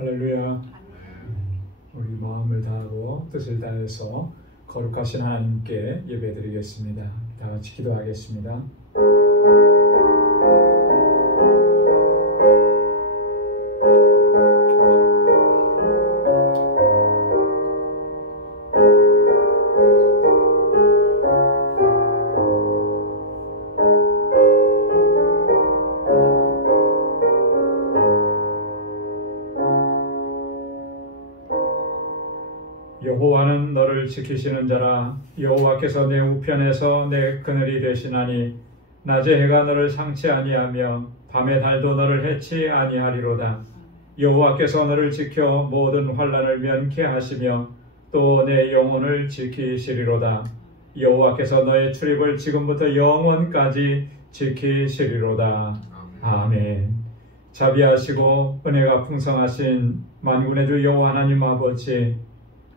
할렐루야. 우리 마음을 다하고 뜻을 다해서 거룩하신 하나님께 예배드리겠습니다. 다 같이 기도하겠습니다. 여호와는 너를 지키시는 자라. 여호와께서 내 우편에서 내 그늘이 되시나니 낮에 해가 너를 상치 아니하며 밤에 달도 너를 해치 아니하리로다. 여호와께서 너를 지켜 모든 환난을 면케 하시며 또 내 영혼을 지키시리로다. 여호와께서 너의 출입을 지금부터 영원까지 지키시리로다. 아멘. 자비하시고 은혜가 풍성하신 만군의 주 여호와 하나님 아버지,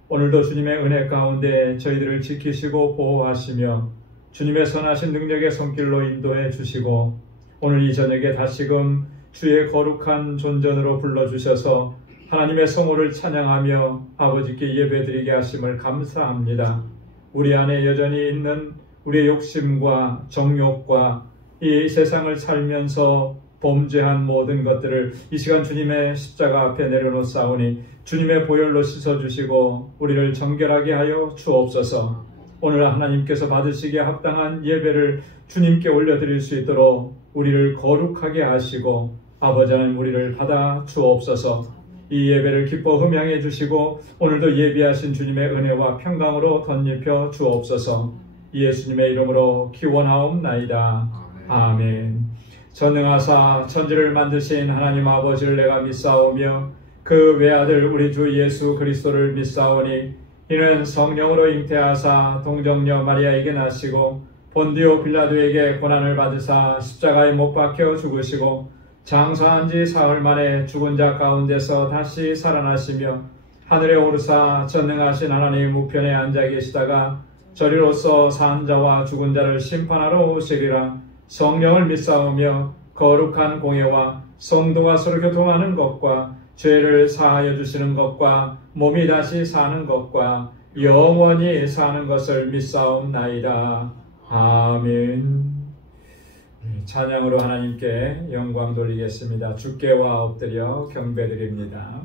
오늘도 주님의 은혜 가운데 저희들을 지키시고 보호하시며 주님의 선하신 능력의 손길로 인도해 주시고 오늘 이 저녁에 다시금 주의 거룩한 존전으로 불러주셔서 하나님의 성호를 찬양하며 아버지께 예배드리게 하심을 감사합니다. 우리 안에 여전히 있는 우리의 욕심과 정욕과 이 세상을 살면서 범죄한 모든 것들을 이 시간 주님의 십자가 앞에 내려놓사오니 주님의 보혈로 씻어주시고 우리를 정결하게 하여 주옵소서. 오늘 하나님께서 받으시기에 합당한 예배를 주님께 올려드릴 수 있도록 우리를 거룩하게 하시고 아버지 하나님 우리를 받아 주옵소서. 이 예배를 기뻐 흠양해 주시고 오늘도 예비하신 주님의 은혜와 평강으로 덧입혀 주옵소서. 예수님의 이름으로 기원하옵나이다. 아멘. 전능하사 천지를 만드신 하나님 아버지를 내가 믿사오며 그 외아들 우리 주 예수 그리스도를 믿사오니 이는 성령으로 잉태하사 동정녀 마리아에게 나시고 본디오 빌라도에게 고난을 받으사 십자가에 못 박혀 죽으시고 장사한 지 사흘 만에 죽은 자 가운데서 다시 살아나시며 하늘에 오르사 전능하신 하나님 우편에 앉아 계시다가 저리로서 산 자와 죽은 자를 심판하러 오시리라. 성령을 믿사오며 거룩한 공예와 성도가 서로 교통하는 것과 죄를 사하여 주시는 것과 몸이 다시 사는 것과 영원히 사는 것을 믿사옵나이다. 아멘. 찬양으로 하나님께 영광 돌리겠습니다. 주께와 엎드려 경배드립니다.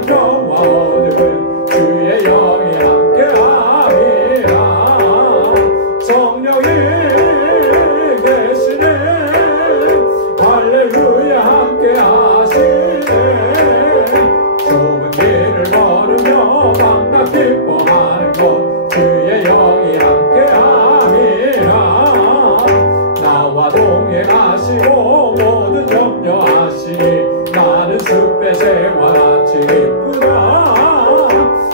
모든 영화 얻으면 주의 영이 함께함이라. 성령이 계시네 할렐루야 함께하시네. 좁은 길을 걸으며 밤낮 기뻐하는 것 주의 영이 함께함이라. 나와 동행하시고 모든 염려하시니 나는 숲의 새와 같이 기쁘다.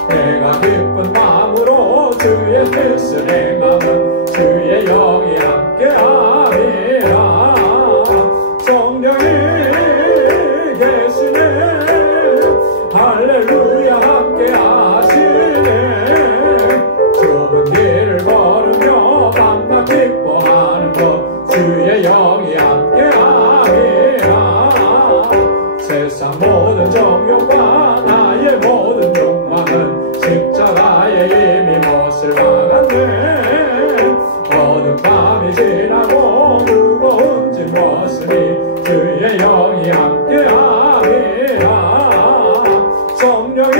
내가 기쁜 마음으로 주의 뜻을 행하면 주의 영이 함께함이라. 성령이 계시네 할렐루야 함께하시네. 좁은 길을 걸으며 밤낮 기뻐하는 것 주의 영이 함께함이라. 세상 모든 정욕과 나의 모든 욕망은 십자가에 이미 못을 박았네. 어두운 밤이 지나고 무거운 짐 벗으니 주의 영이 함께함이라. 성령이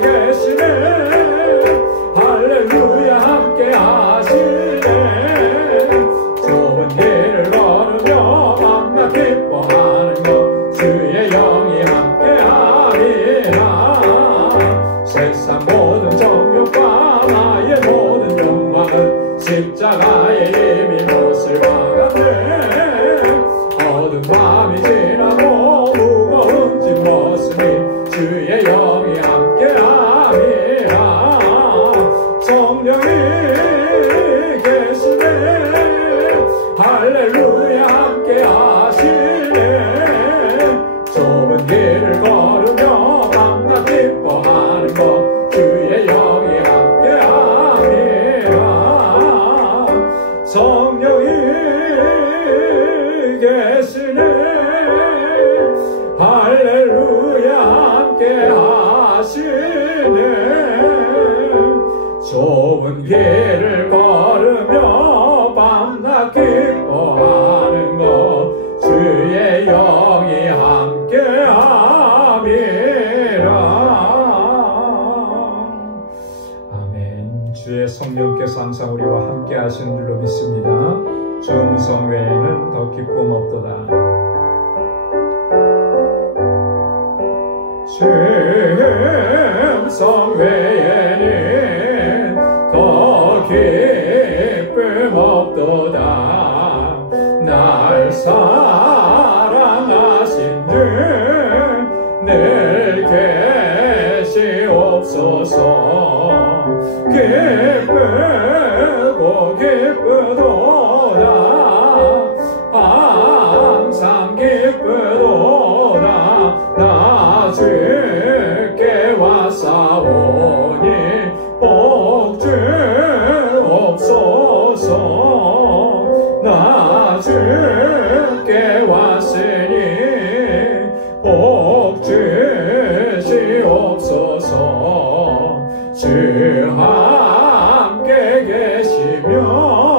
계시네 할렐루야 함께하시네. 좁은 길을 걸으며 밤낮 기뻐하는 것 주의 영이 함께하리라. 세상 모든 정욕과 나의 모든 욕망은 십자가에 이미 못을 박았네. 어두운 밤이 지나고 무거운 짐 벗으니 주의 영이 함께함이라. 성령이 계시네 할렐루야 함께하시네. 좁은 길을 걸으며 밤낮 기뻐하는 것 주의 영이 함께함이라. 성령이 계시네 할렐루야 함께하시네. 좁은 길을 걸으며 밤낮 기뻐하는 것 주의 영이 함께함이라. 아멘. 주의 성령께서 항상 우리와 함께 하시는 줄로 믿습니다. 주 음성 외에는 더 기쁨 없도다. 주 음성 외에는 더 기쁨 없도다. 날 사랑하신 주 늘 계시옵소서. 기쁘고 기쁘도다. 항상 기쁘도다. 나 주께 왔사오니 복 주옵소서. 나 주께 왔으니 복 주시옵소서. 주 함께 계시며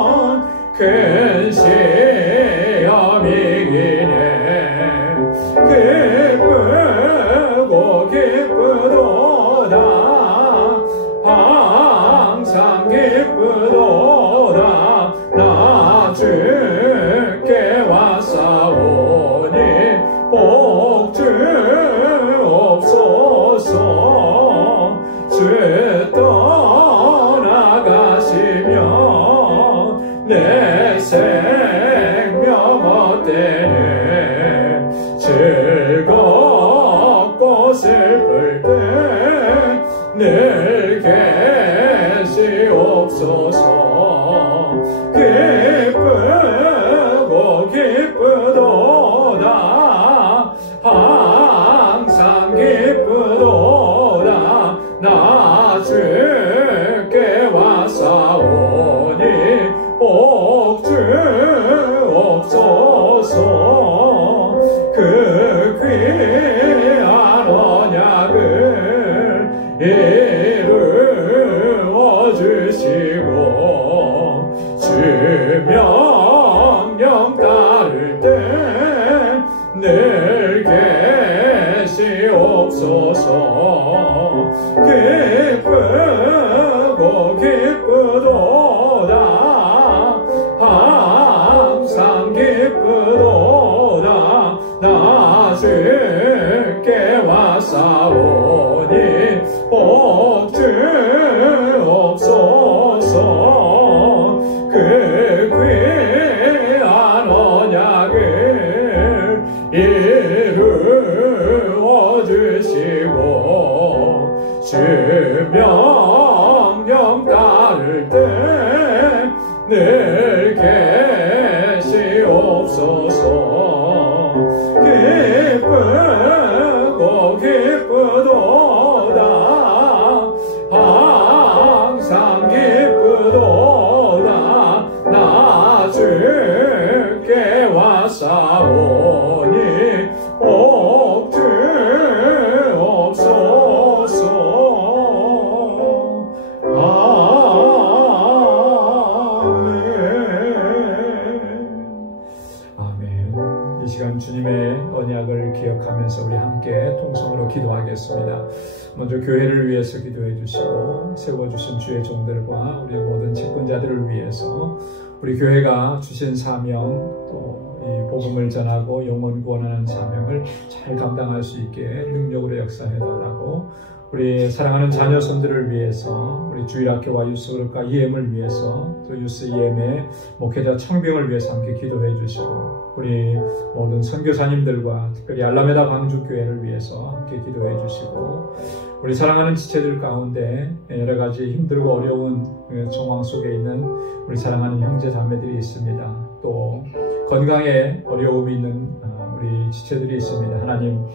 기쁘고 기쁘도다 항상 기쁘도다 나 주께 왔사오니 복 주옵소서 그 귀한 언약을 이루어 주시고 주 명령 따를 때 늘 계시옵소서 기쁘고 기쁘도다 항상 기쁘도다 나 주께 왔사오니 복 주옵소서 이 시간 주님의 언약을 기억하면서 우리 함께 통성으로 기도하겠습니다. 먼저 교회를 위해서 기도해 주시고 세워주신 주의 종들과 우리 모든 직분자들을 위해서 우리 교회가 주신 사명 또 이 복음을 전하고 영혼 구원하는 사명을 잘 감당할 수 있게 능력으로 역사해 달라고 우리 사랑하는 자녀손들을 위해서 우리 주일학교와 유스그룹과 EM을 위해서 또 유스 EM의 목회자 청병을 위해서 함께 기도해 주시고 우리 모든 선교사님들과 특별히 알라메다 광주교회를 위해서 함께 기도해 주시고 우리 사랑하는 지체들 가운데 여러 가지 힘들고 어려운 정황 속에 있는 우리 사랑하는 형제 자매들이 있습니다. 또 건강에 어려움이 있는 우리 지체들이 있습니다. 하나님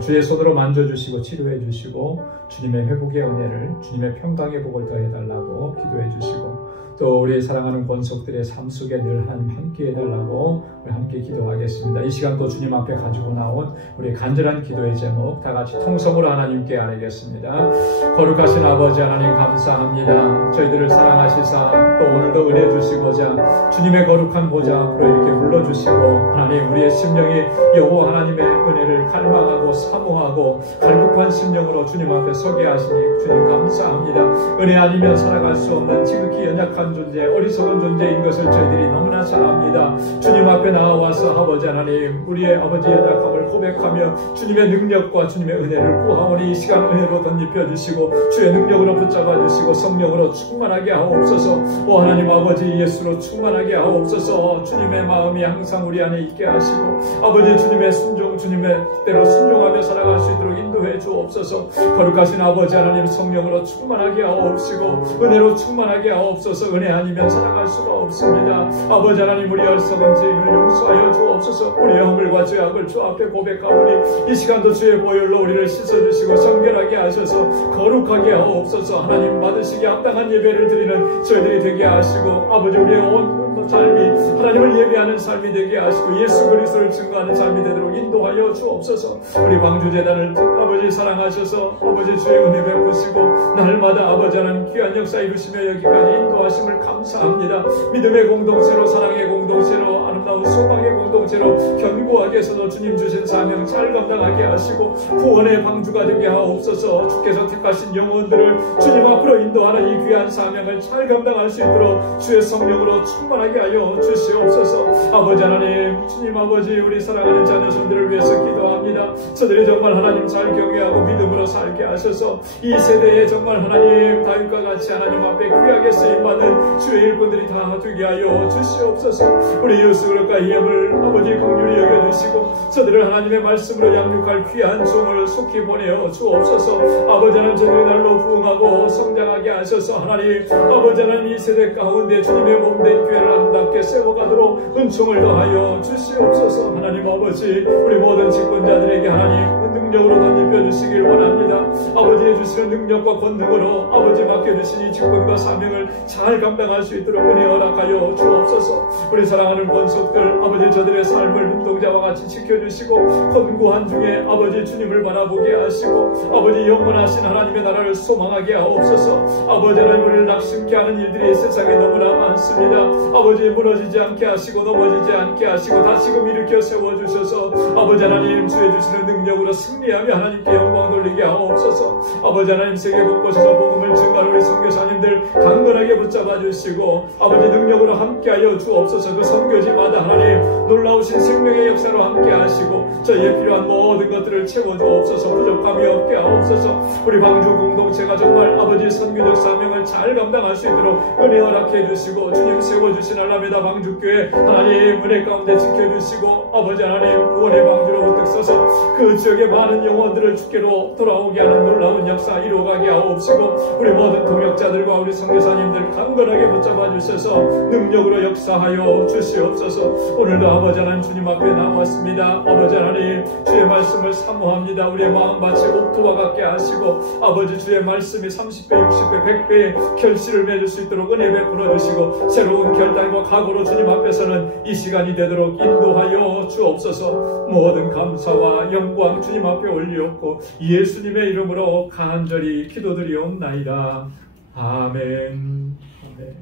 주의 손으로 만져주시고 치료해 주시고 주님의 회복의 은혜를 주님의 평강의 복을 더해달라고 기도해 주시고 또 우리 사랑하는 권속들의 삶 속에 늘 하나님 함께 해달라고 우리 함께 기도하겠습니다. 이 시간 또 주님 앞에 가지고 나온 우리 간절한 기도의 제목 다 같이 통성으로 하나님께 아뢰겠습니다. 거룩하신 아버지 하나님 감사합니다. 저희들을 사랑하시사 또 오늘도 은혜 주시고자 주님의 거룩한 보좌 앞으로 이렇게 불러주시고 하나님 우리의 심령이 여호와 하나님의 은혜를 갈망하고 사모하고 갈급한 심령으로 주님 앞에 서게 하시니 주님 감사합니다. 은혜 아니면 살아갈 수 없는 지극히 연약한 존재 어리석은 존재인 것을 저희들이 너무나 잘 압니다. 주님 앞에 나와서 아버지 하나님 우리의 아버지의 연약함을 고백하며 주님의 능력과 주님의 은혜를 구하오니 이 시간 은혜로 덧입혀 주시고 주의 능력으로 붙잡아 주시고 성령으로 충만하게 하옵소서. 오 하나님 아버지 예수로 충만하게 하옵소서. 주님의 마음이 항상 우리 안에 있게 하시고 아버지 주님의 순종 주님의 뜻대로 순종하며 살아갈 수 있도록 인도해 주옵소서. 거룩하신 아버지 하나님 성령으로 충만하게 하옵시고 은혜로 충만하게 하옵소서. 은혜 아니면 살아갈 수가 없습니다. 아버지 하나님 우리 어리석은 죄인을 용서하여 주옵소서. 우리의 허물과 죄악을 주 앞에 고백하오니 이 시간도 주의 보혈로 우리를 씻어주시고 성결하게 하셔서 거룩하게 하옵소서. 하나님 받으시기에 합당한 예배를 드리는 저희들이 되게 하시고 아버지 우리의 온 삶이 하나님을 예배하는 삶이 되게 하시고 예수 그리스도를 증거하는 삶이 되도록 인도하여 주옵소서. 우리 광주재단을 아버지 사랑하셔서 아버지 주의 은혜 베푸시고 날마다 아버지 하나님 귀한 역사 이루시며 여기까지 인도하심을 감사합니다. 믿음의 공동체로 사랑의 공동체로 아름다운 소망의 공동체로 견고하게 서도 주님 주신 사명 잘 감당하게 하시고 구원의 방주가 되게 하옵소서. 주께서 택하신 영혼들을 주님 앞으로 인도하는 이 귀한 사명을 잘 감당할 수 있도록 주의 성령으로 충만하게 하여 주시옵소서. 아버지 하나님 주님 아버지 우리 사랑하는 자녀손들을 위해서 기도합니다. 저들이 정말 하나님 잘 경외하고 믿음으로 살게 하셔서 이 세대에 정말 하나님 다윗과 같이 하나님 앞에 귀하게 쓰임받는 주의 일꾼들이 다 되게 하여 주시옵소서. 우리 유스그룹과 EM을 아버지 긍휼히 여겨주시고 저들을 하나님의 말씀으로 양육할 귀한 종을 속히 보내어 주옵소서. 아버지 하나님 저들의 날로 부흥하고 성장하게 하셔서 하나님 아버지 하나님 이 세대 가운데 주님의 몸된 교회를 아름답게 세워가도록 은총을 더하여 주시옵소서. 하나님 아버지 우리 모든 직분자들에게 하나님 능력으로 덧입혀 주시길 원합니다. 아버지의 주시는 능력과 권능으로 아버지 맡겨주신 이 직분과 사명을 잘 감당할 수 있도록 은혜 허락하여 주옵소서. 우리 사랑하는 권속들 아버지 저들의 삶을 눈동자와 같이 지켜주시고 권고한 중에 아버지 주님을 바라보게 하시고 아버지 영원하신 하나님의 나라를 소망하게 하옵소서. 아버지 하나님 우리를 낙심케 하는 일들이 세상에 너무나 많습니다. 아버지 무너지지 않게 하시고 넘어지지 쓰러지지 않게 하시고 다시금 일으켜 세워주셔서 아버지 하나님 주의 주시는 능력으로 승리하며 하나님께 영광 돌리게 하옵소서. 아버지 하나님 세계 곳곳에서 복음을 증거하는 우리 선교사님들 강건하게 붙잡아 주시고 아버지 능력으로 함께하여 주옵소서. 그 선교지마다 하나님 놀라우신 생명의 역사로 함께 하시고 저희의 필요한 모든 것들을 채워주옵소서. 부족함이 없게 하옵소서. 우리 방주 공동체가 정말 아버지 선교적 사명을 잘 감당할 수 있도록 은혜 허락해 주시고 주님 세워주신 알라메다 방주교회 하나님 은혜 가운데 지켜주시고 아버지 하나님 구원의 방주로 우뚝 서서 그 지역의 많은 영혼들을 주께로 돌아오게 하는 놀라운 역사 이루어가게 하옵시고 우리 모든 동역자들과 우리 선교사님들 강건하게 붙잡아 주셔서 능력으로 역사하여 주시옵소서. 오늘도 아버지 하나님 주님 앞에 나왔습니다. 아버지 하나님 주의 말씀을 사모합니다. 우리의 마음밭이 옥토와 같게 하시고 아버지 주의 말씀이 30배 60배 100배의 결실을 맺을 수 있도록 은혜 베풀어 주시고 새로운 결단과 각오로 주님 앞에서는 이 시간이 되도록 인도하여 주옵소서. 모든 감사와 영광 주님 앞에 올리옵고 예수님의 이름으로 간절히 기도드리옵나이다. 아멘. 아멘.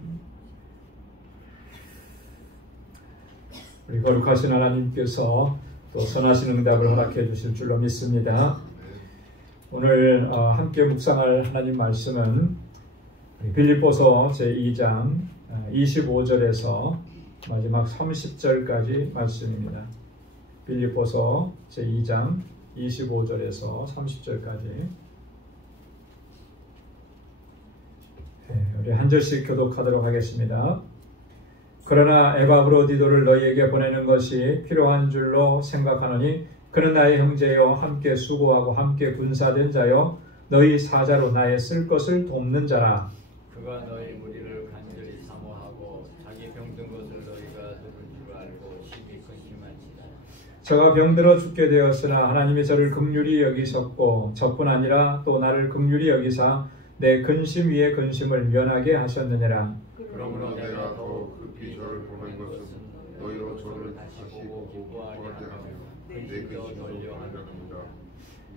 우리 거룩하신 하나님께서 또 선하신 응답을 허락해 주실 줄로 믿습니다. 오늘 함께 묵상할 하나님 말씀은 빌립보서 제2장 25절에서 마지막 30절까지 말씀입니다. 빌립보서 제2장 25절에서 30절까지 우리 한 절씩 교독하도록 하겠습니다. 그러나 에바브로디도를 너희에게 보내는 것이 필요한 줄로 생각하노니 그는 나의 형제요 함께 수고하고 함께 군사된 자요 너희 사자로 나의 쓸 것을 돕는 자라. 그가 너희 무리를 간절히 사모하고 자기 병든 것을 너희가 들을 줄 알고 심히 근심한지라. 저가 병들어 죽게 되었으나 하나님이 저를 긍휼히 여기셨고 저뿐 아니라 또 나를 긍휼히 여기사 내 근심 위에 근심을 면하게 하셨느니라. 그러므로 내가 더 급히 저를 보낸 것은 너희로 저를 다시 보고 기뻐하게 하며 내 근심을 면하느니라.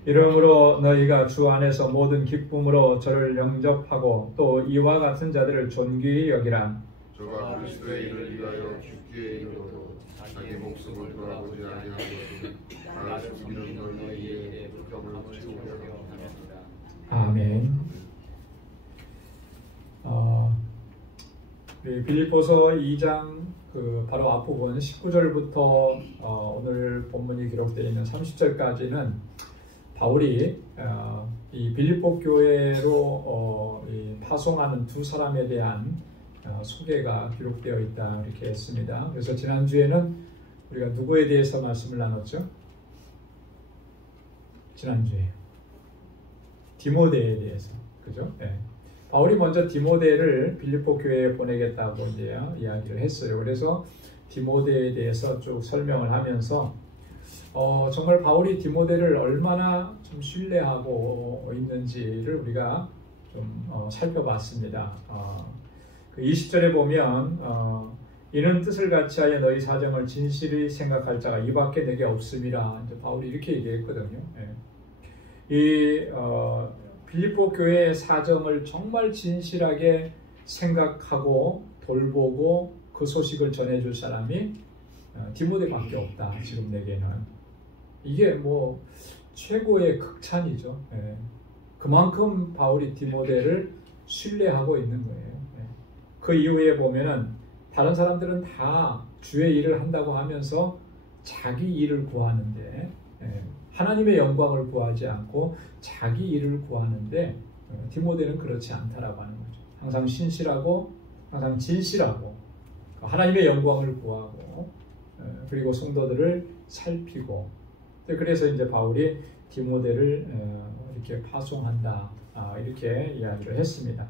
이러므로 너희가 주 안에서 모든 기쁨으로 저를 영접하고 또 이와 같은 자들을 존귀히 여기라. 저가 그리스도의 일을 위하여 죽기에 이르러도 자기 목숨을 돌아보지 아니한 것은 나를 죽이는 너희의 부족함을 채우려 함이라. 아멘. 우리 빌립보서 2장 바로 앞부분 19절부터 오늘 본문이 기록되어 있는 30절까지는 바울이 이 빌립보 교회로 파송하는 두 사람에 대한 소개가 기록되어 있다 이렇게 했습니다. 그래서 지난주에는 우리가 누구에 대해서 말씀을 나눴죠? 지난주에 디모데에 대해서, 그죠? 네. 바울이 먼저 디모데를 빌립보 교회에 보내겠다고 이제 이야기를 했어요. 그래서 디모데에 대해서 쭉 설명을 하면서 정말 바울이 디모데를 얼마나 좀 신뢰하고 있는지를 우리가 좀 살펴봤습니다. 그 20절에 보면 이는 뜻을 같이 하여 너희 사정을 진실히 생각할 자가 이밖에 내게 없음이라. 이제 바울이 이렇게 얘기했거든요. 이 빌립보 교회의 사정을 정말 진실하게 생각하고 돌보고 그 소식을 전해줄 사람이 디모데밖에 없다. 지금 내게는 이게 뭐 최고의 극찬이죠. 그만큼 바울이 디모데를 신뢰하고 있는 거예요. 그 이후에 보면은 다른 사람들은 다 주의 일을 한다고 하면서 자기 일을 구하는데 하나님의 영광을 구하지 않고 자기 일을 구하는데 디모데는 그렇지 않다라고 하는 거죠. 항상 신실하고 항상 진실하고 하나님의 영광을 구하고 그리고 성도들을 살피고 그래서 이제 바울이 디모데를 이렇게 파송한다 이렇게 이야기를 했습니다.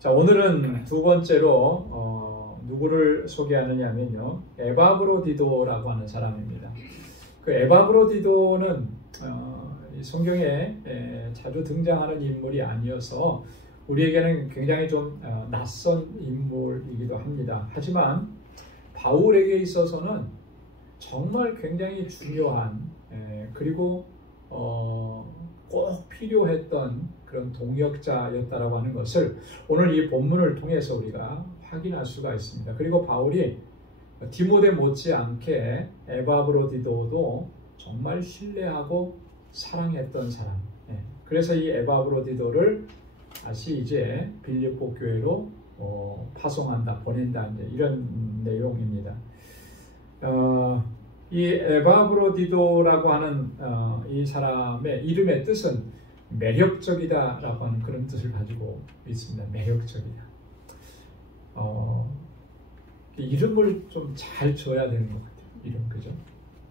자, 오늘은 두 번째로 누구를 소개하느냐면요, 에바브로디도라고 하는 사람입니다. 그 에바브로디도는 성경에 자주 등장하는 인물이 아니어서 우리에게는 굉장히 좀 낯선 인물이기도 합니다. 하지만 바울에게 있어서는 정말 굉장히 중요한 그리고 꼭 필요했던 그런 동역자였다라고 하는 것을 오늘 이 본문을 통해서 우리가 확인할 수가 있습니다. 그리고 바울이 디모데 못지않게 에바브로디도도 정말 신뢰하고 사랑했던 사람. 그래서 이 에바브로디도를 다시 이제 빌립보 교회로 파송한다, 보낸다, 이제 이런 내용입니다. 이 에바브로디도라고 하는 이 사람의 이름의 뜻은 매력적이다라고 하는 그런 뜻을 가지고 있습니다. 매력적이다. 이름을 좀 잘 줘야 되는 것 같아요. 이름, 그죠?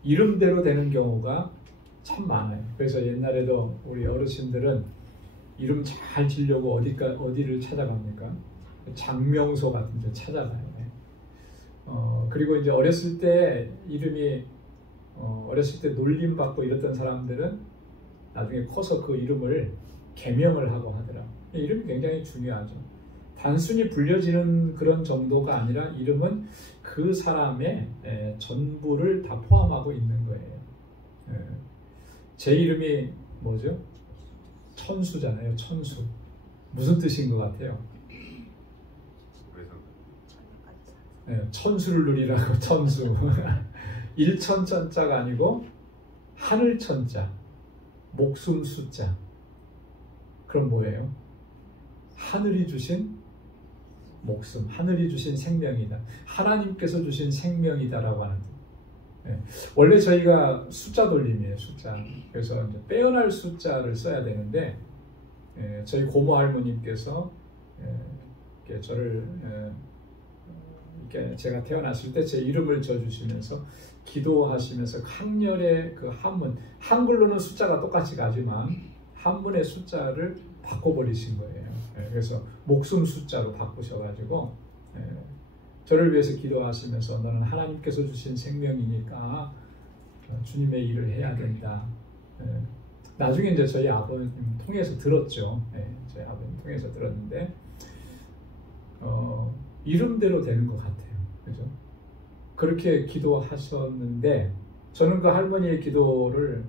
이름대로 되는 경우가 참 많아요. 그래서 옛날에도 우리 어르신들은 이름 잘 지려고 어디를 찾아갑니까? 장명소 같은 데 찾아가요. 그리고 이제 어렸을 때 이름이 어렸을 때 놀림 받고 이랬던 사람들은 나중에 커서 그 이름을 개명을 하고 하더라. 이름이 굉장히 중요하죠. 단순히 불려지는 그런 정도가 아니라 이름은 그 사람의 전부를 다 포함하고 있는 거예요. 제 이름이 뭐죠? 천수잖아요. 천수. 무슨 뜻인 것 같아요? 천수를 누리라고. 천수. 일천천자가 아니고 하늘천자, 목숨 숫자. 그럼 뭐예요? 하늘이 주신 목숨, 하늘이 주신 생명이다. 하나님께서 주신 생명이다라고 하는. 원래 저희가 숫자 돌림이에요. 숫자. 그래서 이제 빼어날 숫자를 써야 되는데 저희 고모 할머님께서 저를 이렇게 제가 태어났을 때 제 이름을 져주시면서 기도하시면서 강렬의 그 한문, 한글로는 숫자가 똑같이 가지만 한문의 숫자를 바꿔버리신 거예요. 그래서 목숨 숫자로 바꾸셔가지고 저를 위해서 기도하시면서 너는 하나님께서 주신 생명이니까 주님의 일을 해야 된다. 나중에 이제 저희 아버님 통해서 들었죠. 저희 아버님 통해서 들었는데 이름대로 되는 것 같아요. 그죠? 그렇게 기도하셨는데 저는 그 할머니의 기도를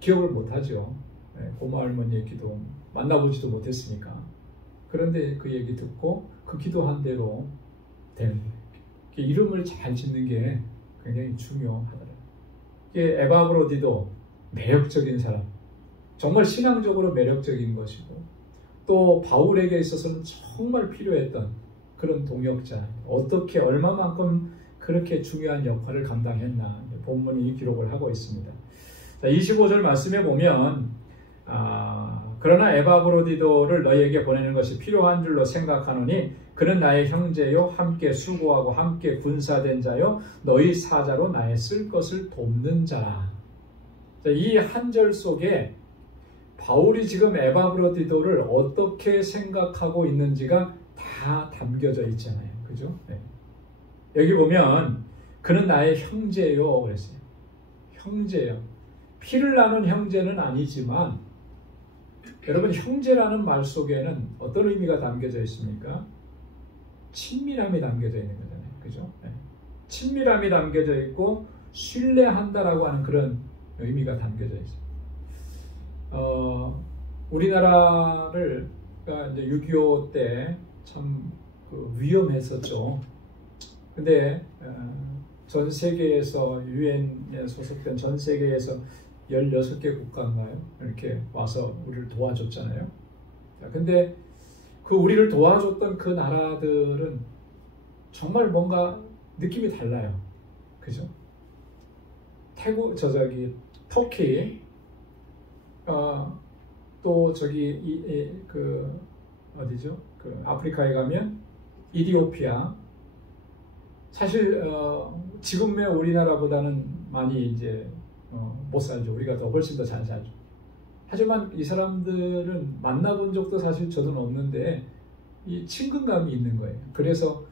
기억을 못하죠. 고모 할머니의 기도 만나보지도 못했으니까. 그런데 그 얘기 듣고 그 기도한 대로 되는 거예요. 이름을 잘 짓는 게 굉장히 중요하더라고요. 이게 에바브로디도 매력적인 사람, 정말 신앙적으로 매력적인 것이고 또 바울에게 있어서는 정말 필요했던 그런 동역자, 어떻게 얼마만큼 그렇게 중요한 역할을 감당했나 본문이 기록을 하고 있습니다. 자, 25절 말씀에 보면 그러나 에바브로디도를 너희에게 보내는 것이 필요한 줄로 생각하노니 그는 나의 형제요 함께 수고하고 함께 군사된 자요 너희 사자로 나의 쓸 것을 돕는 자라. 이 한 절 속에 바울이 지금 에바브로디도를 어떻게 생각하고 있는지가 다 담겨져 있잖아요. 그죠? 여기 보면 그는 나의 형제요 그랬어요. 형제요. 피를 나눈 형제는 아니지만 여러분 형제라는 말 속에는 어떤 의미가 담겨져 있습니까? 친밀함이 담겨져 있는 거잖아요. 그죠? 친밀함이 담겨져 있고 신뢰한다라고 하는 그런 의미가 담겨져 있어요. 우리나라를 이제 6.25 때 참 위험했었죠. 근데 전 세계에서 유엔에 소속된 전 세계에서 16개 국가인가요? 이렇게 와서 우리를 도와줬잖아요. 근데 그 우리를 도와줬던 그 나라들은 정말 뭔가 느낌이 달라요. 그죠? 터키, 또 어디죠? 아프리카에 가면 이디오피아. 사실 지금의 우리나라보다는 많이 이제 못 살죠. 우리가 훨씬 더 잘 살죠. 하지만 이 사람들은 만나본 적도 사실 저는 없는데 이 친근감이 있는 거예요. 그래서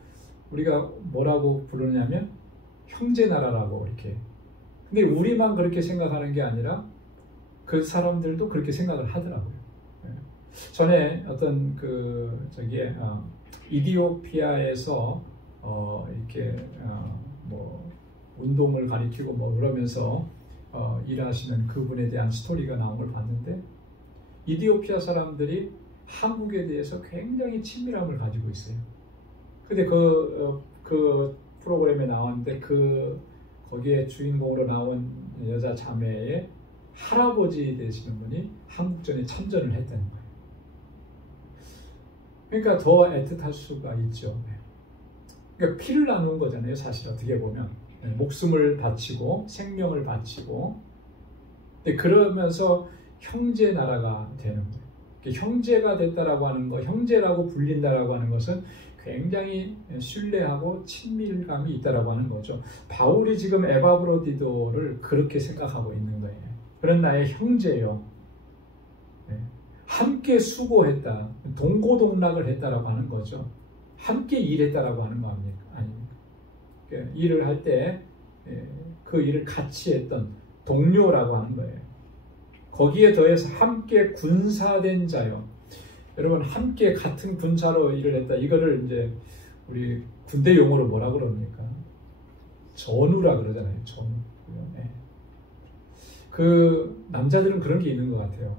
우리가 뭐라고 부르냐면 형제 나라라고 이렇게. 근데 우리만 그렇게 생각하는 게 아니라 그 사람들도 그렇게 생각을 하더라고요. 전에 어떤 이디오피아에서 이렇게 운동을 가리키고 그러면서 일하시는 그분에 대한 스토리가 나온 걸 봤는데 이디오피아 사람들이 한국에 대해서 굉장히 친밀함을 가지고 있어요. 근데 그 프로그램에 나왔는데 거기에 주인공으로 나온 여자 자매의 할아버지 되시는 분이 한국전에 참전을 했다는 거예요. 그러니까 더 애틋할 수가 있죠. 그러니까 피를 나눈 거잖아요. 사실 어떻게 보면 목숨을 바치고 생명을 바치고, 그러면서 형제 나라가 되는 거예요. 형제가 됐다라고 하는 거, 형제라고 불린다라고 하는 것은 굉장히 신뢰하고 친밀감이 있다라고 하는 거죠. 바울이 지금 에바브로디도를 그렇게 생각하고 있는 거예요. 그런 나의 형제요. 함께 수고했다, 동고동락을 했다라고 하는 거죠. 함께 일했다라고 하는 거 아닙니까? 일을 할 때 그 일을 같이 했던 동료라고 하는 거예요. 거기에 더해서 함께 군사된 자요. 여러분, 함께 같은 군사로 일을 했다. 이거를 이제 우리 군대 용어로 뭐라 그럽니까? 전우라 그러잖아요. 전우. 그 남자들은 그런 게 있는 것 같아요.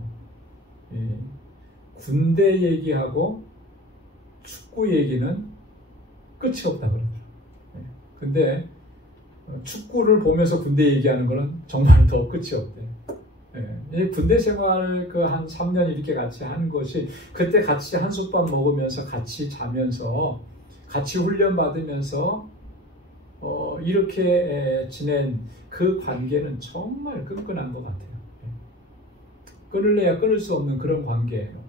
군대 얘기하고 축구 얘기는 끝이 없다 그러더라고요. 근데 축구를 보면서 군대 얘기하는 거는 정말 더 끝이 없대요. 군대 생활 한 3년 이렇게 같이 한 것이, 그때 같이 한솥밥 먹으면서 같이 자면서 같이 훈련 받으면서 이렇게 지낸 그 관계는 정말 끈끈한 것 같아요. 끊을래야 끊을 수 없는 그런 관계예요.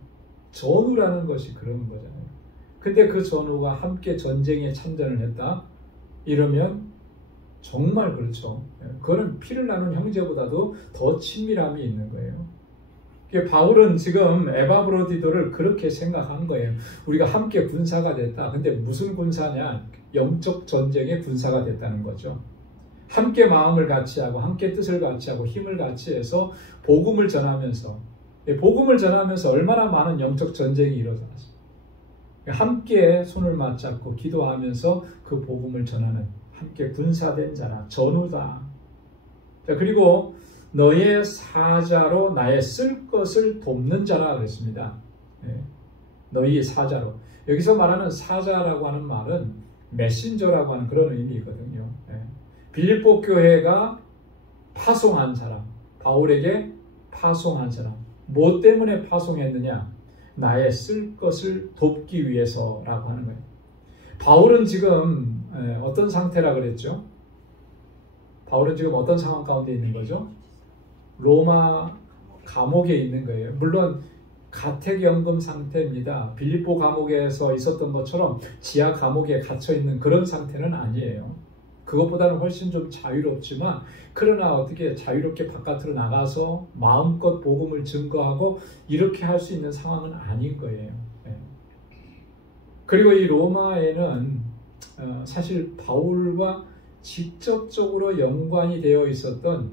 전우라는 것이 그런 거잖아요. 근데 그 전우가 함께 전쟁에 참전을 했다? 이러면 정말 그렇죠. 그거는 피를 나눈 형제보다도 더 친밀함이 있는 거예요. 바울은 지금 에바브로디도를 그렇게 생각한 거예요. 우리가 함께 군사가 됐다. 근데 무슨 군사냐? 영적 전쟁의 군사가 됐다는 거죠. 함께 마음을 같이 하고 함께 뜻을 같이 하고 힘을 같이 해서 복음을 전하면서 얼마나 많은 영적 전쟁이 일어났어요. 함께 손을 맞잡고 기도하면서 그 복음을 전하는 함께 군사된 자라, 전우다. 자, 그리고 너의 사자로 나의 쓸 것을 돕는 자라 그랬습니다. 너희 사자로. 여기서 말하는 사자라고 하는 말은 메신저라고 하는 그런 의미거든요. 빌립보 교회가 파송한 사람, 바울에게 파송한 사람. 뭐 때문에 파송했느냐? 나의 쓸 것을 돕기 위해서라고 하는 거예요. 바울은 지금 어떤 상태라 그랬죠? 바울은 지금 어떤 상황 가운데 있는 거죠? 로마 감옥에 있는 거예요. 물론 가택연금 상태입니다. 빌립보 감옥에서 있었던 것처럼 지하 감옥에 갇혀 있는 그런 상태는 아니에요. 그것보다는 훨씬 좀 자유롭지만, 그러나 어떻게 자유롭게 바깥으로 나가서 마음껏 복음을 증거하고 이렇게 할 수 있는 상황은 아닌 거예요. 그리고 이 로마에는 사실 바울과 직접적으로 연관이 되어 있었던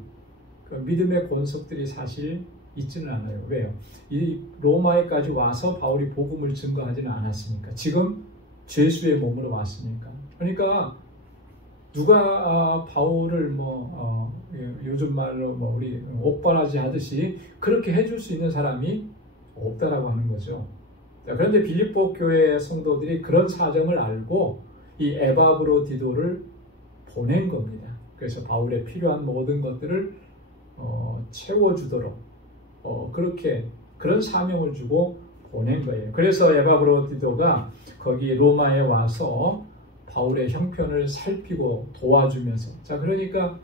그 믿음의 권속들이 사실 있지는 않아요. 왜요? 이 로마에까지 와서 바울이 복음을 증거하지는 않았으니까. 지금 죄수의 몸으로 왔으니까. 그러니까 누가 바울을 요즘 말로 우리 옥바라지 하듯이 그렇게 해줄 수 있는 사람이 없다라고 하는 거죠. 그런데 빌립보 교회 성도들이 그런 사정을 알고 이 에바브로디도를 보낸 겁니다. 그래서 바울의 필요한 모든 것들을 채워주도록 그런 사명을 주고 보낸 거예요. 그래서 에바브로디도가 거기 로마에 와서 바울의 형편을 살피고 도와주면서, 자, 그러니까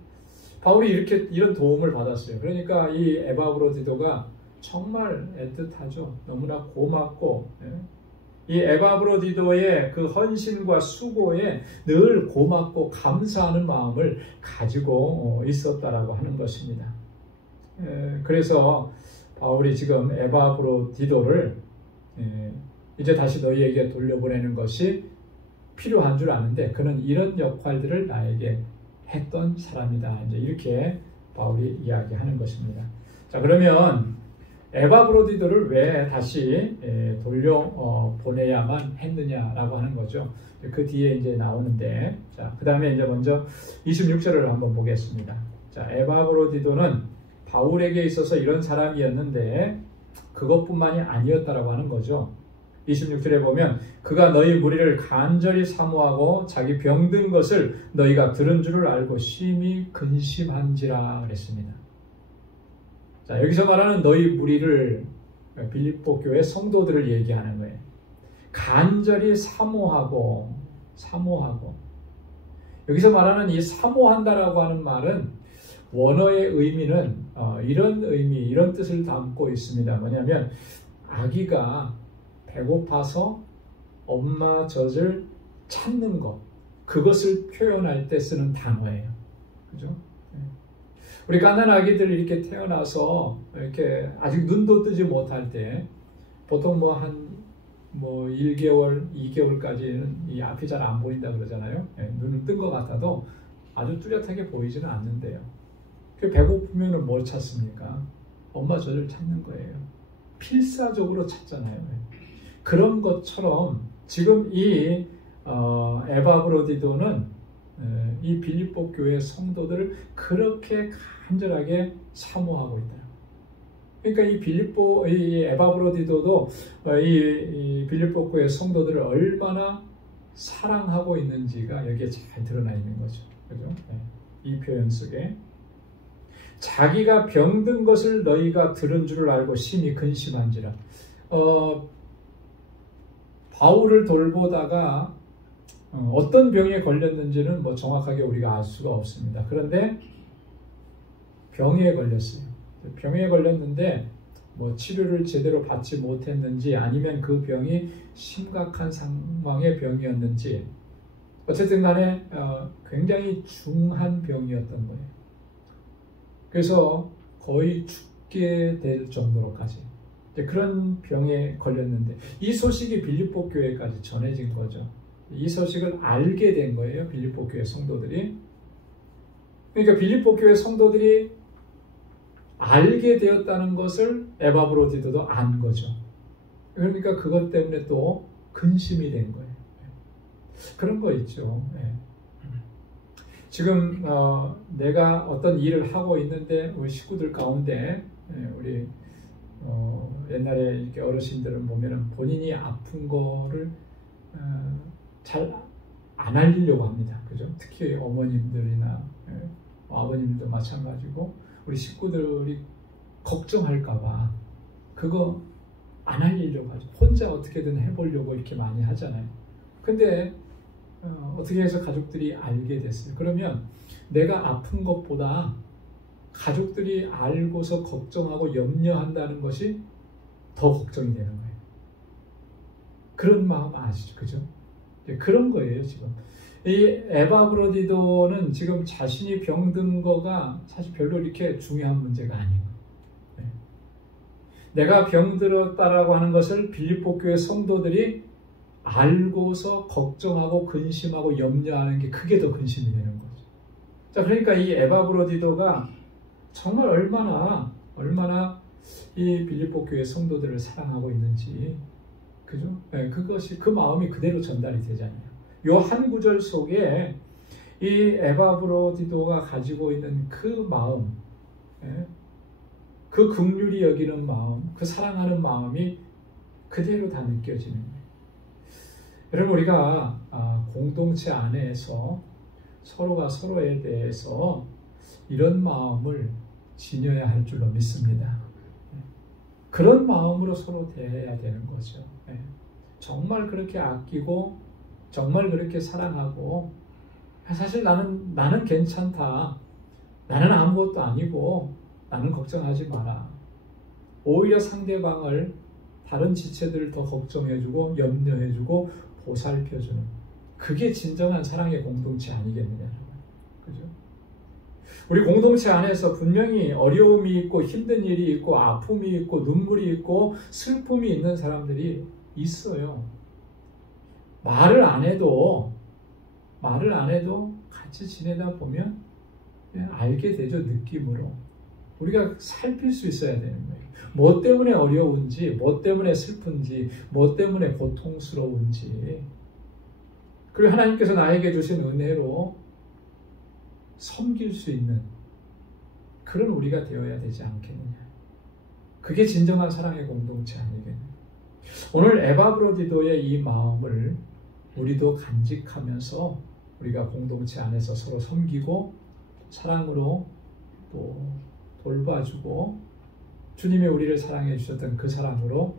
바울이 이런 도움을 받았어요. 그러니까 이 에바브로디도가 정말 애틋하죠. 너무나 고맙고, 이 에바브로디도의 그 헌신과 수고에 늘 고맙고 감사하는 마음을 가지고 있었다라고 하는 것입니다. 그래서 바울이 지금 에바브로디도를 이제 다시 너희에게 돌려보내는 것이 필요한 줄 아는데, 그는 이런 역할들을 나에게 했던 사람이다. 이제 이렇게 바울이 이야기하는 것입니다. 자, 그러면 에바브로디도를 왜 다시 돌려보내야만 했느냐라고 하는 거죠. 그 뒤에 이제 나오는데, 자, 그 다음에 이제 먼저 26절을 한번 보겠습니다. 자, 에바브로디도는 바울에게 있어서 이런 사람이었는데 그것뿐만이 아니었다라고 하는 거죠. 26절에 보면 그가 너희 무리를 간절히 사모하고 자기 병든 것을 너희가 들은 줄을 알고 심히 근심한지라 그랬습니다. 자, 여기서 말하는 너희 무리를 빌립보 교회 성도들을 얘기하는 거예요. 간절히 사모하고 여기서 말하는 이 사모한다라고 하는 말은 원어의 의미는 이런 뜻을 담고 있습니다. 뭐냐면 아기가 배고파서 엄마 젖을 찾는 것, 그것을 표현할 때 쓰는 단어예요. 그죠? 우리 갓난 아기들이 이렇게 태어나서 이렇게 아직 눈도 뜨지 못할 때 보통 한 1개월, 2개월까지는 이 앞이 잘 안 보인다 그러잖아요. 눈은 뜬 것 같아도 아주 뚜렷하게 보이지는 않는데요. 배고프면 뭘 찾습니까? 엄마 젖을 찾는 거예요. 필사적으로 찾잖아요. 그런 것처럼 지금 이 에바브로디도는 이 빌립보 교회 성도들을 그렇게 간절하게 사모하고 있다. 그러니까 이 에바브로디도도 이 빌립보 교회 성도들을 얼마나 사랑하고 있는지가 여기에 잘 드러나 있는 거죠. 그죠? 이 표현 속에 자기가 병든 것을 너희가 들은 줄을 알고 심히 근심한지라. 바울을 돌보다가 어떤 병에 걸렸는지는 정확하게 우리가 알 수가 없습니다. 그런데 병에 걸렸어요. 병에 걸렸는데 치료를 제대로 받지 못했는지 아니면 그 병이 심각한 상황의 병이었는지 어쨌든 간에 굉장히 중한 병이었던 거예요. 그래서 거의 죽게 될 정도로까지 그런 병에 걸렸는데 이 소식이 빌립보 교회까지 전해진 거죠. 이 소식을 알게 된 거예요. 빌립보 교회 성도들이. 그러니까 빌립보 교회 성도들이 알게 되었다는 것을 에바브로디도도 안 거죠. 그러니까 그것 때문에 또 근심이 된 거예요. 그런 거 있죠. 지금 내가 어떤 일을 하고 있는데 우리 식구들 가운데 우리 옛날에 이렇게 어르신들은 보면은 본인이 아픈 거를 잘 안 알리려고 합니다. 그죠? 특히 어머님들이나 아버님들도 마찬가지고 우리 식구들이 걱정할까봐 그거 안 알리려고 하죠. 혼자 어떻게든 해보려고 이렇게 많이 하잖아요. 근데 어떻게 해서 가족들이 알게 됐어요. 그러면 내가 아픈 것보다 가족들이 알고서 걱정하고 염려한다는 것이 더 걱정이 되는 거예요. 그런 마음 아시죠? 그죠? 그런 거예요, 지금. 이 에바브로디도는 지금 자신이 병든 거가 사실 별로 이렇게 중요한 문제가 아니에요. 내가 병들었다라고 하는 것을 빌립보 교회 성도들이 알고서 걱정하고 근심하고 염려하는 게 그게 더 근심이 되는 거죠. 자, 그러니까 이 에바브로디도가 정말 얼마나 이 빌립보 교회 성도들을 사랑하고 있는지, 그죠? 그것이 그 마음이 그대로 전달이 되잖아요. 요 한 구절 속에 이 에바브로디도가 가지고 있는 그 마음, 그 긍휼히 여기는 마음, 그 사랑하는 마음이 그대로 다 느껴지는 거예요. 여러분, 우리가 공동체 안에서 서로가 서로에 대해서 이런 마음을 지녀야 할 줄로 믿습니다. 그런 마음으로 서로 대해야 되는 거죠. 정말 그렇게 아끼고 정말 그렇게 사랑하고 사실 나는 괜찮다. 나는 아무것도 아니고 나는 걱정하지 마라. 오히려 상대방을 다른 지체들을 더 걱정해주고 염려해주고 보살펴주는 그게 진정한 사랑의 공동체 아니겠느냐. 그죠? 우리 공동체 안에서 분명히 어려움이 있고 힘든 일이 있고 아픔이 있고 눈물이 있고 슬픔이 있는 사람들이 있어요. 말을 안 해도 같이 지내다 보면 알게 되죠. 느낌으로. 우리가 살필 수 있어야 되는 거예요. 뭐 때문에 어려운지, 뭐 때문에 슬픈지, 뭐 때문에 고통스러운지. 그리고 하나님께서 나에게 주신 은혜로 섬길 수 있는 그런 우리가 되어야 되지 않겠느냐. 그게 진정한 사랑의 공동체 아니겠느냐. 오늘 에바브로디도의 이 마음을 우리도 간직하면서 우리가 공동체 안에서 서로 섬기고 사랑으로 또 돌봐주고 주님의 우리를 사랑해 주셨던 그 사랑으로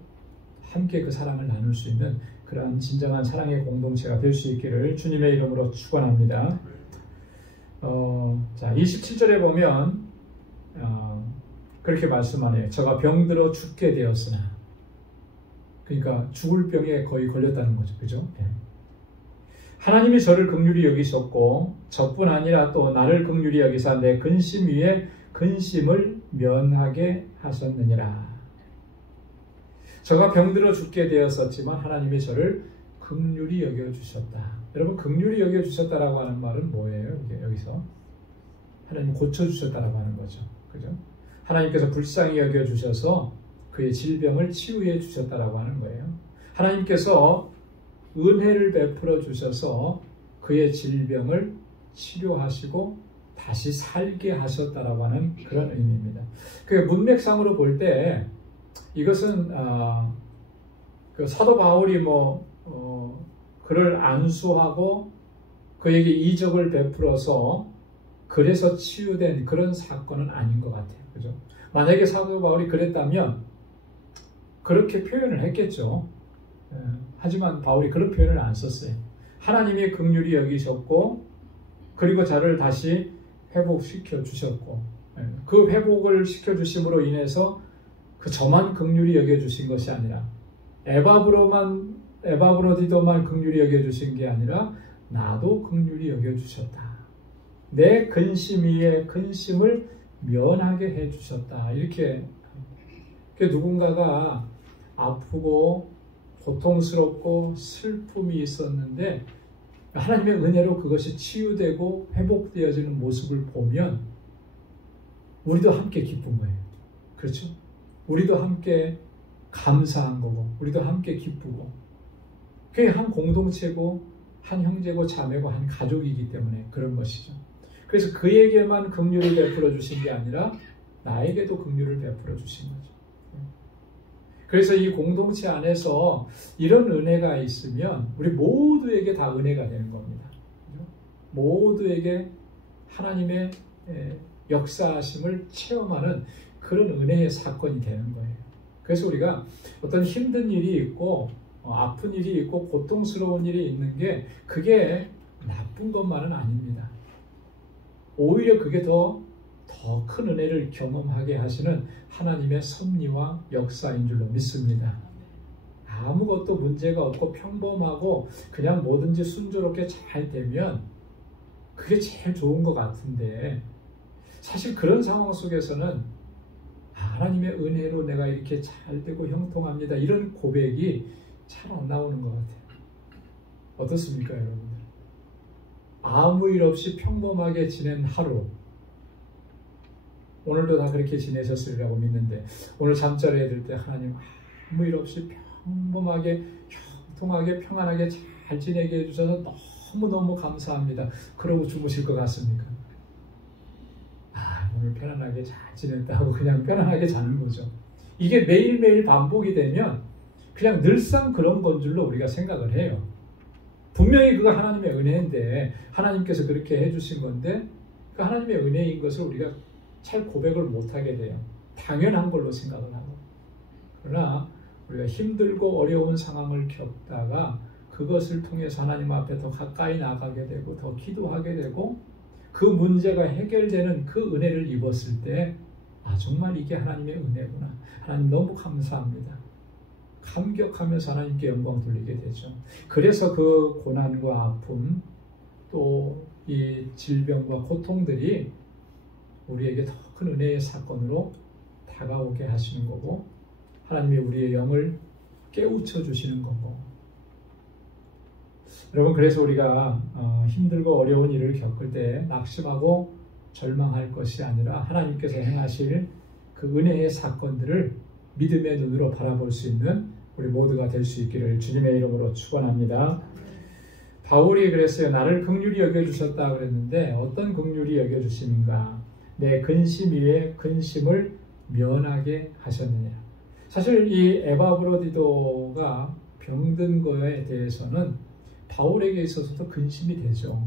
함께 그 사랑을 나눌 수 있는 그러한 진정한 사랑의 공동체가 될 수 있기를 주님의 이름으로 축원합니다. 자, 27절에 보면 그렇게 말씀하네요. 저가 병들어 죽게 되었으나, 그러니까 죽을 병에 거의 걸렸다는 거죠. 그죠? 네. 하나님이 저를 긍휼히 여기셨고 저뿐 아니라 또 나를 긍휼히 여기사 내 근심 위에 근심을 면하게 하셨느니라. 저가 병들어 죽게 되었었지만 하나님이 저를 긍휼히 여겨주셨다. 여러분, 긍휼히 여겨주셨다라고 하는 말은 뭐예요? 여기서 하나님 고쳐주셨다라고 하는 거죠. 그죠? 하나님께서 불쌍히 여겨주셔서 그의 질병을 치유해 주셨다라고 하는 거예요. 하나님께서 은혜를 베풀어 주셔서 그의 질병을 치료하시고 다시 살게 하셨다라고 하는 그런 의미입니다. 그 문맥상으로 볼 때 이것은 그 사도 바울이 그를 안수하고 그에게 이적을 베풀어서 그래서 치유된 그런 사건은 아닌 것 같아요. 그죠? 만약에 사도 바울이 그랬다면 그렇게 표현을 했겠죠. 하지만 바울이 그런 표현을 안 썼어요. 하나님이 긍휼히 여기셨고 그리고 저를 다시 회복시켜 주셨고 그 회복을 시켜주심으로 인해서 저만 긍휼히 여겨주신 것이 아니라 에바브로디도만 긍휼히 여겨주신 게 아니라 나도 긍휼히 여겨주셨다. 내 근심 위에 근심을 면하게 해주셨다. 이렇게 누군가가 아프고 고통스럽고 슬픔이 있었는데 하나님의 은혜로 그것이 치유되고 회복되어지는 모습을 보면 우리도 함께 기쁜 거예요. 그렇죠? 우리도 함께 감사한 거고 우리도 함께 기쁘고 그게 한 공동체고 한 형제고 자매고 한 가족이기 때문에 그런 것이죠. 그래서 그에게만 긍휼을 베풀어 주신 게 아니라 나에게도 긍휼을 베풀어 주신 거죠. 그래서 이 공동체 안에서 이런 은혜가 있으면 우리 모두에게 다 은혜가 되는 겁니다. 모두에게 하나님의 역사하심을 체험하는 그런 은혜의 사건이 되는 거예요. 그래서 우리가 어떤 힘든 일이 있고 아픈 일이 있고 고통스러운 일이 있는 게 그게 나쁜 것만은 아닙니다. 오히려 그게 더 큰 은혜를 경험하게 하시는 하나님의 섭리와 역사인 줄로 믿습니다. 아무것도 문제가 없고 평범하고 그냥 뭐든지 순조롭게 잘 되면 그게 제일 좋은 것 같은데 사실 그런 상황 속에서는 하나님의 은혜로 내가 이렇게 잘 되고 형통합니다. 이런 고백이 잘 안 나오는 것 같아요. 어떻습니까, 여러분들? 아무 일 없이 평범하게 지낸 하루, 오늘도 다 그렇게 지내셨으리라고 믿는데 오늘 잠자리에 들 때 하나님 아무 일 없이 평범하게 형통하게 평안하게 잘 지내게 해주셔서 너무너무 감사합니다. 그러고 주무실 것 같습니까? 오늘 편안하게 잘 지냈다 하고 그냥 편안하게 자는 거죠. 이게 매일매일 반복이 되면 그냥 늘상 그런 건 줄로 우리가 생각을 해요. 분명히 그거 하나님의 은혜인데 하나님께서 그렇게 해주신 건데 그 하나님의 은혜인 것을 우리가 잘 고백을 못하게 돼요. 당연한 걸로 생각을 하고. 그러나 우리가 힘들고 어려운 상황을 겪다가 그것을 통해서 하나님 앞에 더 가까이 나가게 되고 더 기도하게 되고 그 문제가 해결되는 그 은혜를 입었을 때 정말 이게 하나님의 은혜구나. 하나님 너무 감사합니다. 감격하면서 하나님께 영광 돌리게 되죠. 그래서 그 고난과 아픔 또 이 질병과 고통들이 우리에게 더 큰 은혜의 사건으로 다가오게 하시는 거고 하나님이 우리의 영을 깨우쳐 주시는 거고 여러분 그래서 우리가 힘들고 어려운 일을 겪을 때 낙심하고 절망할 것이 아니라 하나님께서 행하실 그 은혜의 사건들을 믿음의 눈으로 바라볼 수 있는 우리 모두가 될 수 있기를 주님의 이름으로 축원합니다. 바울이 그랬어요. 나를 긍휼히 여겨주셨다 그랬는데 어떤 긍휼히 여겨주심인가? 내 근심 위에 근심을 면하게 하셨느냐. 사실 이 에바브로디도가 병든 거에 대해서는 바울에게 있어서도 근심이 되죠.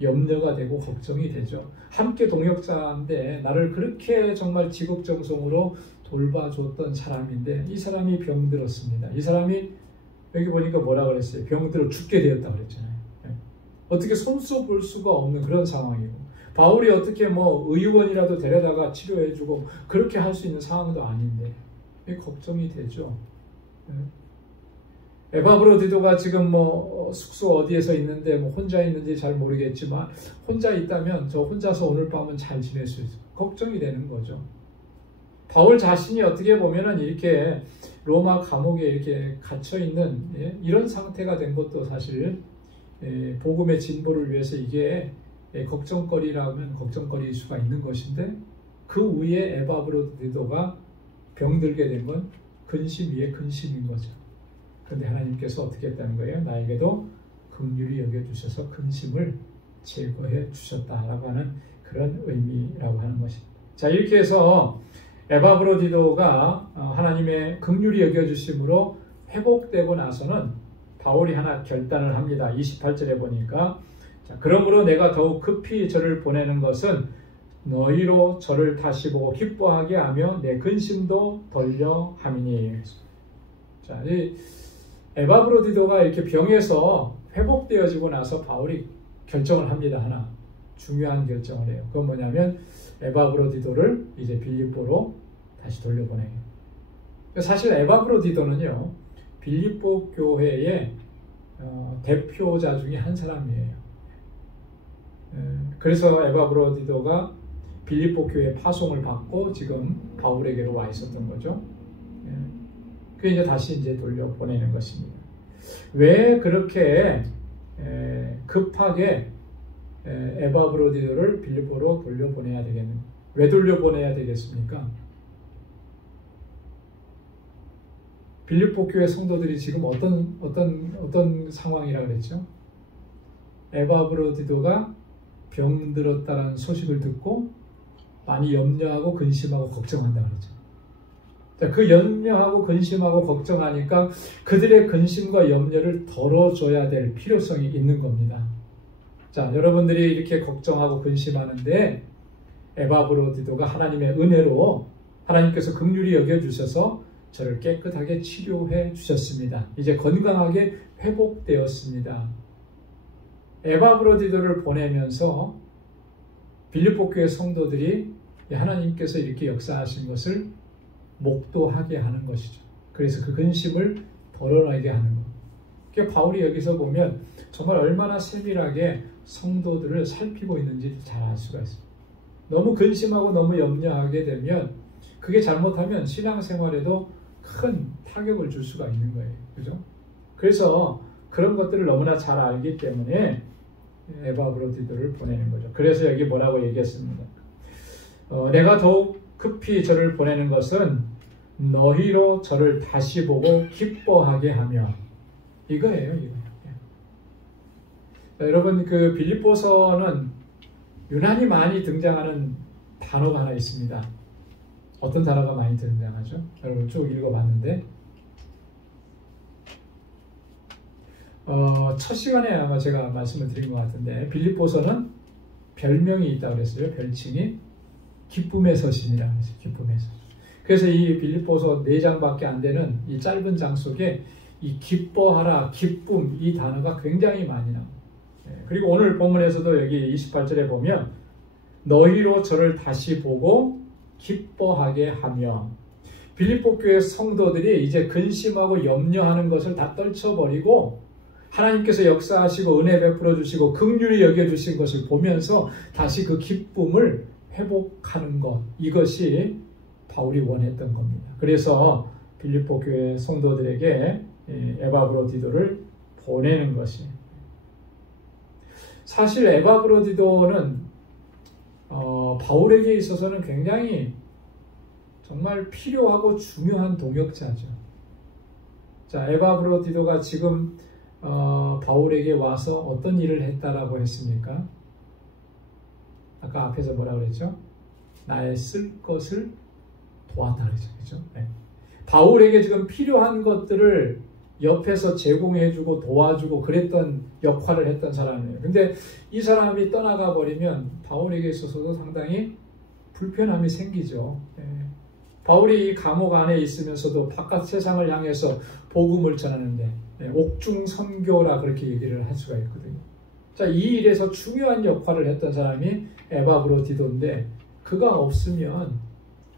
염려가 되고 걱정이 되죠. 함께 동역자인데 나를 그렇게 정말 지극정성으로 돌봐줬던 사람인데 이 사람이 병들었습니다. 이 사람이 여기 보니까 뭐라 그랬어요? 병들어 죽게 되었다 그랬잖아요. 어떻게 손수 볼 수가 없는 그런 상황이고, 바울이 어떻게 뭐 의원이라도 데려다가 치료해주고 그렇게 할 수 있는 상황도 아닌데 걱정이 되죠. 에바브로디도가 지금 뭐 숙소 어디에서 있는데 뭐 혼자 있는지 잘 모르겠지만 혼자 있다면 저 혼자서 오늘 밤은 잘 지낼 수 있어요. 걱정이 되는 거죠. 바울 자신이 어떻게 보면은 이렇게 로마 감옥에 이렇게 갇혀 있는 이런 상태가 된 것도 사실 복음의 진보를 위해서 이게 걱정거리라면 걱정거리일 수가 있는 것인데, 그 위에 에바브로디도가 병들게 된 건 근심 위에 근심인 거죠. 그런데 하나님께서 어떻게 했다는 거예요? 나에게도 긍휼히 여겨주셔서 근심을 제거해 주셨다라고 하는 그런 의미라고 하는 것입니다. 자, 이렇게 해서 에바브로디도가 하나님의 긍휼히 여겨주심으로 회복되고 나서는 바울이 하나 결단을 합니다. 28절에 보니까, 자, 그러므로 내가 더욱 급히 저를 보내는 것은 너희로 저를 다시 보고 기뻐하게 하며 내 근심도 덜려 함이니. 자, 이 에바브로디도가 이렇게 병에서 회복되어지고 나서 바울이 결정을 합니다. 하나 중요한 결정을 해요. 그건 뭐냐면 에바브로디도를 이제 빌립보로 다시 돌려보내요. 사실 에바브로디도는요, 빌립보 교회의 대표자 중에 한 사람이에요. 그래서 에바브로디도가 빌립보 교회 파송을 받고 지금 바울에게로 와 있었던 거죠. 그 이제 다시 이제 돌려보내는 것입니다. 왜 그렇게 급하게 에바브로디도를 빌립보로 돌려보내야 되겠는가? 왜 돌려보내야 되겠습니까? 빌립보 교회 성도들이 지금 어떤 상황이라 그랬죠? 에바브로디도가 병들었다는 소식을 듣고 많이 염려하고 근심하고 걱정한다 그랬죠. 자, 그 염려하고 근심하고 걱정하니까 그들의 근심과 염려를 덜어줘야 될 필요성이 있는 겁니다. 자, 여러분들이 이렇게 걱정하고 근심하는데 에바브로디도가 하나님의 은혜로 하나님께서 긍휼히 여겨주셔서 저를 깨끗하게 치료해 주셨습니다. 이제 건강하게 회복되었습니다. 에바브로디도를 보내면서 빌립보 교회 성도들이 하나님께서 이렇게 역사하신 것을 목도하게 하는 것이죠. 그래서 그 근심을 덜어내게 하는 것. 그러니까 바울이 여기서 보면 정말 얼마나 세밀하게 성도들을 살피고 있는지 잘 알 수가 있습니다. 너무 근심하고 너무 염려하게 되면 그게 잘못하면 신앙생활에도 큰 타격을 줄 수가 있는 거예요. 그죠? 그래서 그런 것들을 너무나 잘 알기 때문에 에바브로디도를 보내는 거죠. 그래서 여기 뭐라고 얘기했습니다. 내가 더욱 급히 저를 보내는 것은 너희로 저를 다시 보고 기뻐하게 하며, 이거예요. 여러분, 그 빌립보서는 유난히 많이 등장하는 단어가 하나 있습니다. 어떤 단어가 많이 등장하죠? 여러분 쭉 읽어봤는데 첫 시간에 아마 제가 말씀을 드린 것 같은데 빌립보서는 별명이 있다고 그랬어요. 별칭이 기쁨의 서신이라고 했어요. 기쁨의 서신. 그래서 이 빌립보서 4장밖에 안 되는 이 짧은 장 속에 이 기뻐하라, 기쁨 이 단어가 굉장히 많이 나옵니다. 그리고 오늘 본문에서도 여기 28절에 보면 너희로 저를 다시 보고 기뻐하게 하며, 빌립보 교회 성도들이 이제 근심하고 염려하는 것을 다 떨쳐버리고 하나님께서 역사하시고 은혜 베풀어 주시고 긍휼히 여겨주신 것을 보면서 다시 그 기쁨을 회복하는 것, 이것이 바울이 원했던 겁니다. 그래서 빌립보 교회 성도들에게 에바브로디도를 보내는 것이, 사실 에바브로디도는 바울에게 있어서는 굉장히 정말 필요하고 중요한 동역자죠. 자, 에바브로디도가 지금 바울에게 와서 어떤 일을 했다라고 했습니까? 아까 앞에서 뭐라고 그랬죠? 나의 쓸 것을 도왔다 그랬죠. 그렇죠? 네. 바울에게 지금 필요한 것들을 옆에서 제공해주고 도와주고 그랬던 역할을 했던 사람이에요. 근데 이 사람이 떠나가 버리면 바울에게 있어서도 상당히 불편함이 생기죠. 바울이 이 감옥 안에 있으면서도 바깥 세상을 향해서 복음을 전하는데 옥중 선교라 그렇게 얘기를 할 수가 있거든요. 자, 이 일에서 중요한 역할을 했던 사람이 에바브로디도인데 그가 없으면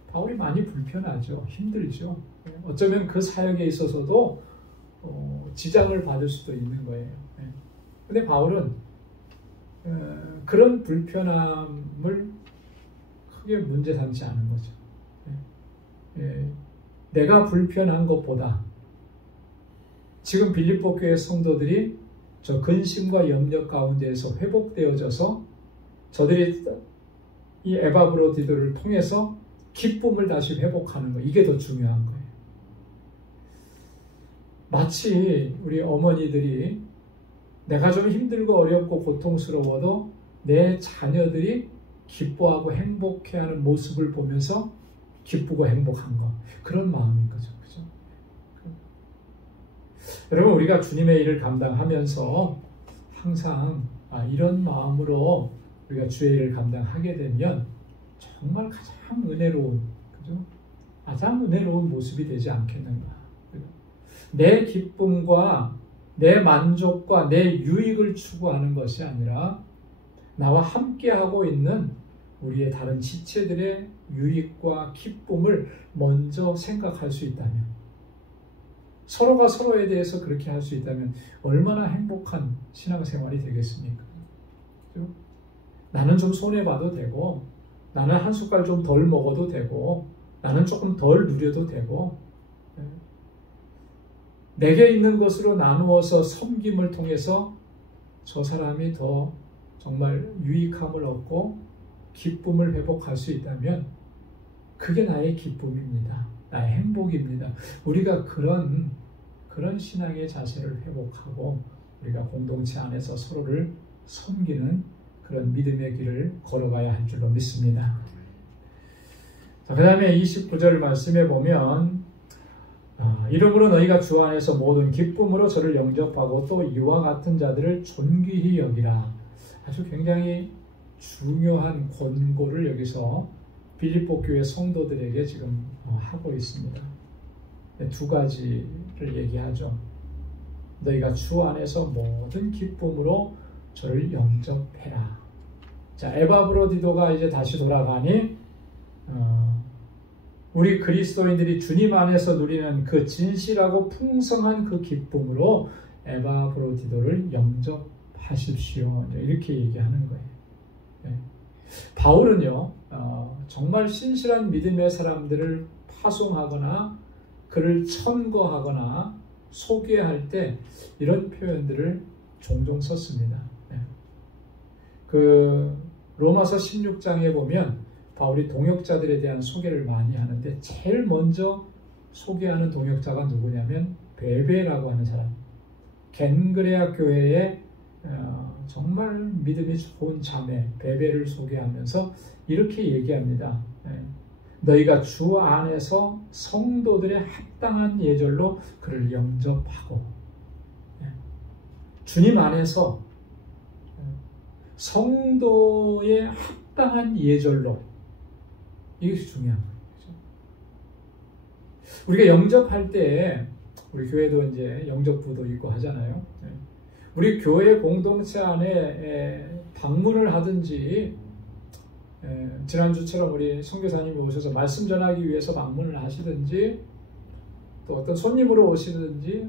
바울이 많이 불편하죠. 힘들죠. 어쩌면 그 사역에 있어서도 지장을 받을 수도 있는 거예요. 근데 바울은 그런 불편함을 크게 문제 삼지 않은 거죠. 내가 불편한 것보다 지금 빌립보 교회 성도들이 저 근심과 염려 가운데에서 회복되어져서 저들이 이 에바브로디도를 통해서 기쁨을 다시 회복하는 거, 이게 더 중요한 거예요. 마치 우리 어머니들이 내가 좀 힘들고 어렵고 고통스러워도 내 자녀들이 기뻐하고 행복해하는 모습을 보면서 기쁘고 행복한 거, 그런 마음인 거죠. 그죠? 여러분, 우리가 주님의 일을 감당하면서 항상 이런 마음으로 우리가 주의 일을 감당하게 되면 정말 가장 은혜로운, 그죠? 가장 은혜로운 모습이 되지 않겠는가. 내 기쁨과 내 만족과 내 유익을 추구하는 것이 아니라 나와 함께하고 있는 우리의 다른 지체들의 유익과 기쁨을 먼저 생각할 수 있다면, 서로가 서로에 대해서 그렇게 할 수 있다면 얼마나 행복한 신앙생활이 되겠습니까? 그렇죠? 나는 좀 손해봐도 되고, 나는 한 숟갈 좀 덜 먹어도 되고, 나는 조금 덜 누려도 되고, 내게 있는 것으로 나누어서 섬김을 통해서 저 사람이 더 정말 유익함을 얻고 기쁨을 회복할 수 있다면 그게 나의 기쁨입니다. 나의 행복입니다. 우리가 그런 신앙의 자세를 회복하고 우리가 공동체 안에서 서로를 섬기는 그런 믿음의 길을 걸어가야 할 줄로 믿습니다. 자, 그 다음에 29절 말씀에 보면 이러므로 너희가 주 안에서 모든 기쁨으로 저를 영접하고 또 이와 같은 자들을 존귀히 여기라. 아주 굉장히 중요한 권고를 여기서 빌립보 교회 성도들에게 지금 하고 있습니다. 두 가지를 얘기하죠. 너희가 주 안에서 모든 기쁨으로 저를 영접해라. 자, 에바브로디도가 이제 다시 돌아가니 우리 그리스도인들이 주님 안에서 누리는 그 진실하고 풍성한 그 기쁨으로 에바브로디도를 영접하십시오. 이렇게 얘기하는 거예요. 바울은요, 정말 신실한 믿음의 사람들을 파송하거나 그를 천거하거나 소개할 때 이런 표현들을 종종 썼습니다. 그 로마서 16장에 보면 바울이 동역자들에 대한 소개를 많이 하는데 제일 먼저 소개하는 동역자가 누구냐면 베베라고 하는 사람, 겐그레아 교회의 정말 믿음이 좋은 자매 베베를 소개하면서 이렇게 얘기합니다. 너희가 주 안에서 성도들의 합당한 예절로 그를 영접하고, 주님 안에서 성도의 합당한 예절로, 이것이 중요한 거죠. 우리가 영접할 때 우리 교회도 이제 영접부도 있고 하잖아요. 우리 교회 공동체 안에 방문을 하든지, 지난주처럼 우리 선교사님이 오셔서 말씀 전하기 위해서 방문을 하시든지, 또 어떤 손님으로 오시든지,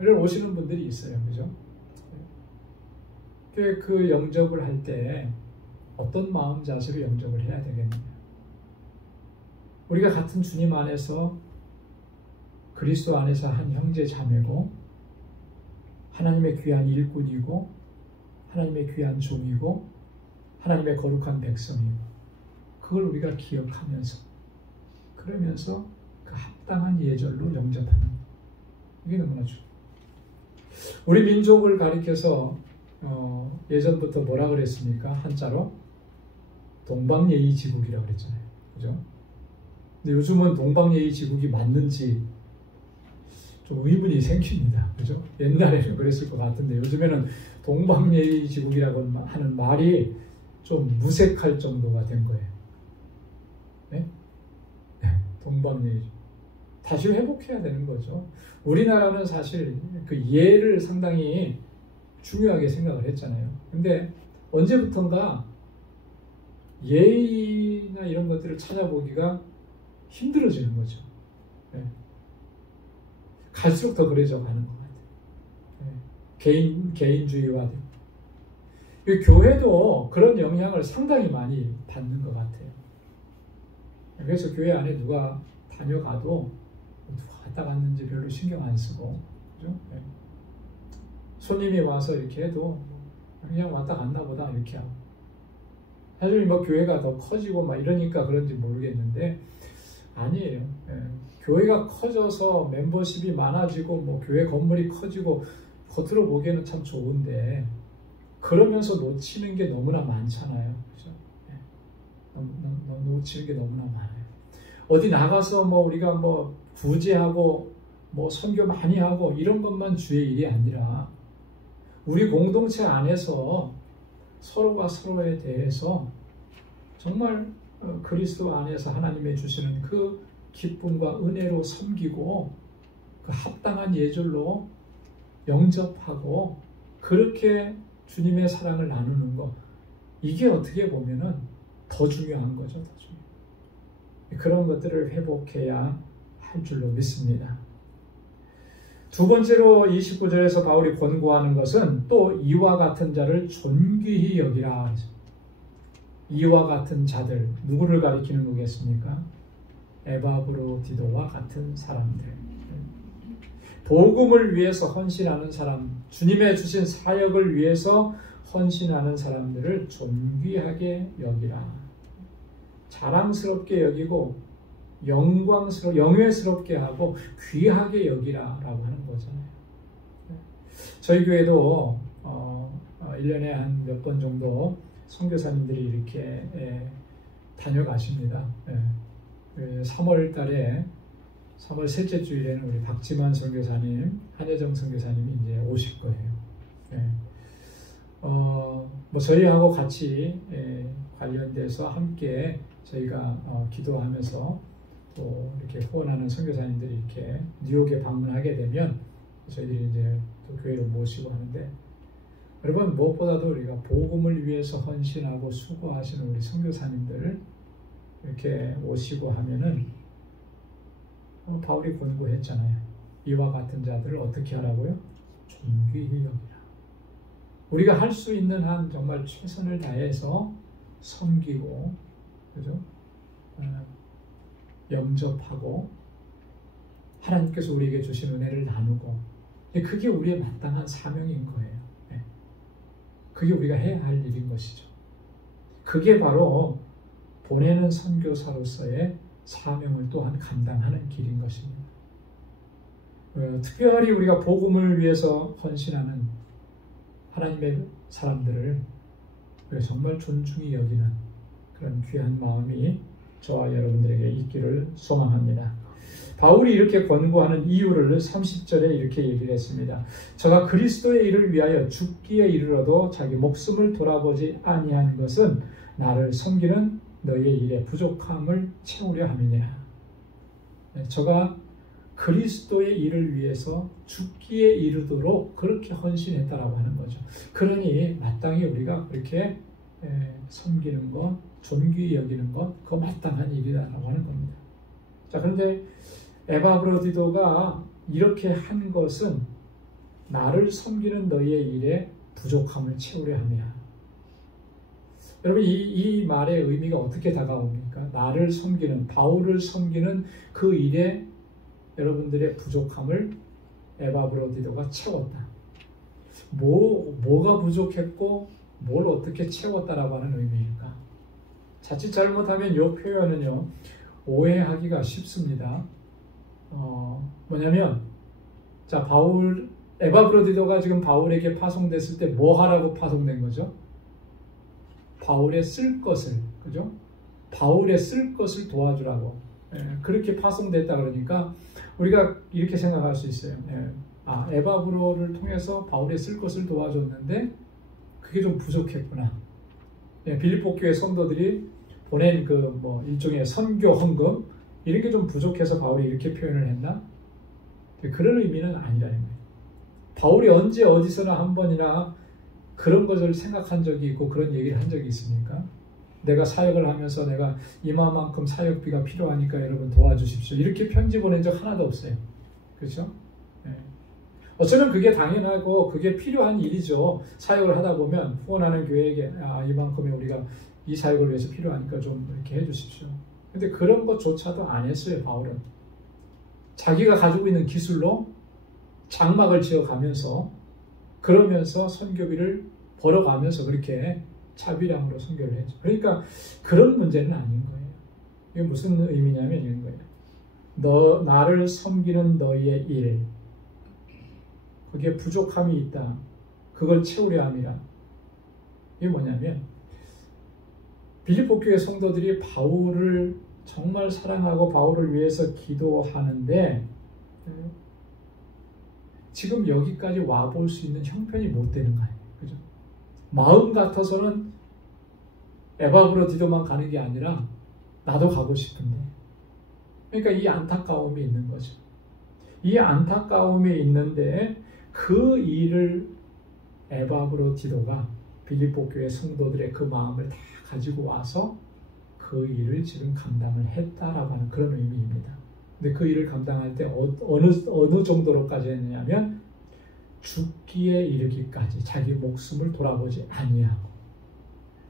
이런 오시는 분들이 있어요. 그죠? 그 영접을 할 때 어떤 마음 자세로 영접을 해야 되겠느냐. 우리가 같은 주님 안에서 그리스도 안에서 한 형제 자매고 하나님의 귀한 일꾼이고 하나님의 귀한 종이고 하나님의 거룩한 백성이고, 그걸 우리가 기억하면서 그러면서 그 합당한 예절로 영접하는 것, 이게 너무나 중요해요. 우리 민족을 가리켜서 예전부터 뭐라 그랬습니까? 한자로 동방예의지국이라고 그랬잖아요. 그죠? 근데 요즘은 동방예의지국이 맞는지 좀 의문이 생깁니다. 그죠? 옛날에는 그랬을 것 같은데 요즘에는 동방예의지국이라고 하는 말이 좀 무색할 정도가 된 거예요. 네? 네, 동방예의지국. 다시 회복해야 되는 거죠. 우리나라는 사실 그 예를 상당히 중요하게 생각을 했잖아요. 근데 언제부턴가 예의나 이런 것들을 찾아보기가 힘들어지는 거죠. 네. 갈수록 더 그래져 가는 것 같아요. 네. 개인주의화되고. 교회도 그런 영향을 상당히 많이 받는 것 같아요. 그래서 교회 안에 누가 다녀가도 누가 갔다 갔는지 별로 신경 안 쓰고, 그죠? 네. 손님이 와서 이렇게 해도 그냥 왔다 갔나 보다 이렇게 하고. 사실 뭐 교회가 더 커지고 막 이러니까 그런지 모르겠는데 아니에요. 예. 교회가 커져서 멤버십이 많아지고 뭐 교회 건물이 커지고 겉으로 보기에는 참 좋은데 그러면서 놓치는 게 너무나 많잖아요. 그죠? 예. 놓치는 게 너무나 많아요. 어디 나가서 뭐 우리가 뭐 구제하고 뭐 선교 많이 하고 이런 것만 주의 일이 아니라 우리 공동체 안에서 서로가 서로에 대해서 정말 그리스도 안에서 하나님의 주시는 그 기쁨과 은혜로 섬기고 그 합당한 예절로 영접하고 그렇게 주님의 사랑을 나누는 것, 이게 어떻게 보면은 더 중요한 거죠. 더 중요해요. 그런 것들을 회복해야 할 줄로 믿습니다. 두 번째로 29절에서 바울이 권고하는 것은 또 이와 같은 자를 존귀히 여기라. 이와 같은 자들, 누구를 가리키는 거겠습니까? 에바브로디도와 같은 사람들. 복음을 위해서 헌신하는 사람, 주님의 주신 사역을 위해서 헌신하는 사람들을 존귀하게 여기라. 자랑스럽게 여기고 영예스럽게 하고 귀하게 여기라라고 하는 거잖아요. 저희 교회도 1년에 한 몇 번 정도 선교사님들이 이렇게 다녀가십니다. 3월 달에 3월 셋째 주일에는 우리 박지만 선교사님, 한여정 선교사님이 이제 오실 거예요. 뭐 저희하고 같이 관련돼서 함께 저희가 기도하면서 또 이렇게 후원하는 선교사님들이 이렇게 뉴욕에 방문하게 되면 저희들이 이제 또 교회를 모시고 하는데, 여러분 무엇보다도 우리가 복음을 위해서 헌신하고 수고하시는 우리 선교사님들 이렇게 오시고 하면은 바울이 권고했잖아요. 이와 같은 자들을 어떻게 하라고요? 존귀히 여기라. 우리가 할 수 있는 한 정말 최선을 다해서 섬기고, 그죠? 영접하고 하나님께서 우리에게 주신 은혜를 나누고, 그게 우리의 마땅한 사명인 거예요. 그게 우리가 해야 할 일인 것이죠. 그게 바로 보내는 선교사로서의 사명을 또한 감당하는 길인 것입니다. 특별히 우리가 복음을 위해서 헌신하는 하나님의 사람들을 정말 존중히 여기는 그런 귀한 마음이 저와 여러분들에게 있기를 소망합니다. 바울이 이렇게 권고하는 이유를 30절에 이렇게 얘기를 했습니다. 저가 그리스도의 일을 위하여 죽기에 이르러도 자기 목숨을 돌아보지 아니한 것은 나를 섬기는 너희의 일에 부족함을 채우려 함이니라. 저가 그리스도의 일을 위해서 죽기에 이르도록 그렇게 헌신했다라고 하는 거죠. 그러니 마땅히 우리가 그렇게 섬기는 것, 존귀히 여기는 것, 그거 마땅한 일이라고 하는 겁니다. 자, 그런데 에바브로디도가 이렇게 한 것은 나를 섬기는 너희의 일에 부족함을 채우려 함이라. 여러분 이 말의 의미가 어떻게 다가옵니까? 나를 섬기는, 바울을 섬기는 그 일에 여러분들의 부족함을 에바브로디도가 채웠다. 뭐가 부족했고 뭘 어떻게 채웠다라고 하는 의미일까? 자칫 잘못하면 이 표현은요, 오해하기가 쉽습니다. 뭐냐면, 자, 에바브로디도가 지금 바울에게 파송됐을 때 뭐 하라고 파송된 거죠? 바울의 쓸 것을, 그죠? 바울의 쓸 것을 도와주라고. 그렇게 파송됐다 그러니까 우리가 이렇게 생각할 수 있어요. 에바브로를 통해서 바울이 쓸 것을 도와줬는데 그게 좀 부족했구나. 빌립보 교회 성도들이 보낸 일종의 선교 헌금 이런 게 좀 부족해서 바울이 이렇게 표현을 했나? 그런 의미는 아니라는 거예요. 바울이 언제 어디서나 한 번이나 그런 것을 생각한 적이 있고 그런 얘기를 한 적이 있습니까? 내가 사역을 하면서 내가 이만큼 사역비가 필요하니까 여러분 도와주십시오. 이렇게 편지 보낸 적 하나도 없어요. 그렇죠? 어쩌면 그게 당연하고 그게 필요한 일이죠. 사역을 하다 보면 후원하는 교회에게 이만큼이 우리가 이 사역을 위해서 필요하니까 좀 이렇게 해주십시오. 근데 그런 것조차도 안 했어요. 바울은 자기가 가지고 있는 기술로 장막을 지어가면서 그러면서 선교비를 벌어가면서 그렇게 차비량으로 선교를 했죠. 그러니까 그런 문제는 아닌 거예요. 이게 무슨 의미냐면 이런 거예요. 나를 섬기는 너희의 일, 거기에 부족함이 있다. 그걸 채우려 함이라. 이게 뭐냐면 빌립보 교회 성도들이 바울을 정말 사랑하고 바울을 위해서 기도하는데 지금 여기까지 와볼 수 있는 형편이 못 되는 거예요. 그죠? 마음 같아서는 에바브로 디도만 가는 게 아니라 나도 가고 싶은데. 그러니까 이 안타까움이 있는 거죠. 이 안타까움이 있는데 그 일을 에바브로 디도가 빌립보 교회 성도들의 그 마음을 다 가지고 와서 그 일을 지금 감당을 했다라고 하는 그런 의미입니다. 근데 그 일을 감당할 때 어느 정도로까지 했느냐면 죽기에 이르기까지 자기 목숨을 돌아보지 아니하고.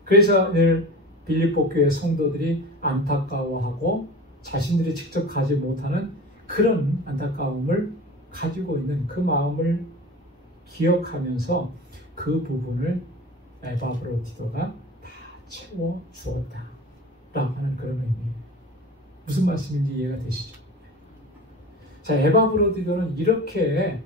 그래서 늘 빌립보 교회 성도들이 안타까워하고 자신들이 직접 가지 못하는 그런 안타까움을 가지고 있는 그 마음을 기억하면서 그 부분을 에바브로 디도가 다 채워 주었다 라고 하는 그런 의미예요. 무슨 말씀인지 이해가 되시죠? 자, 에바브로 디도는 이렇게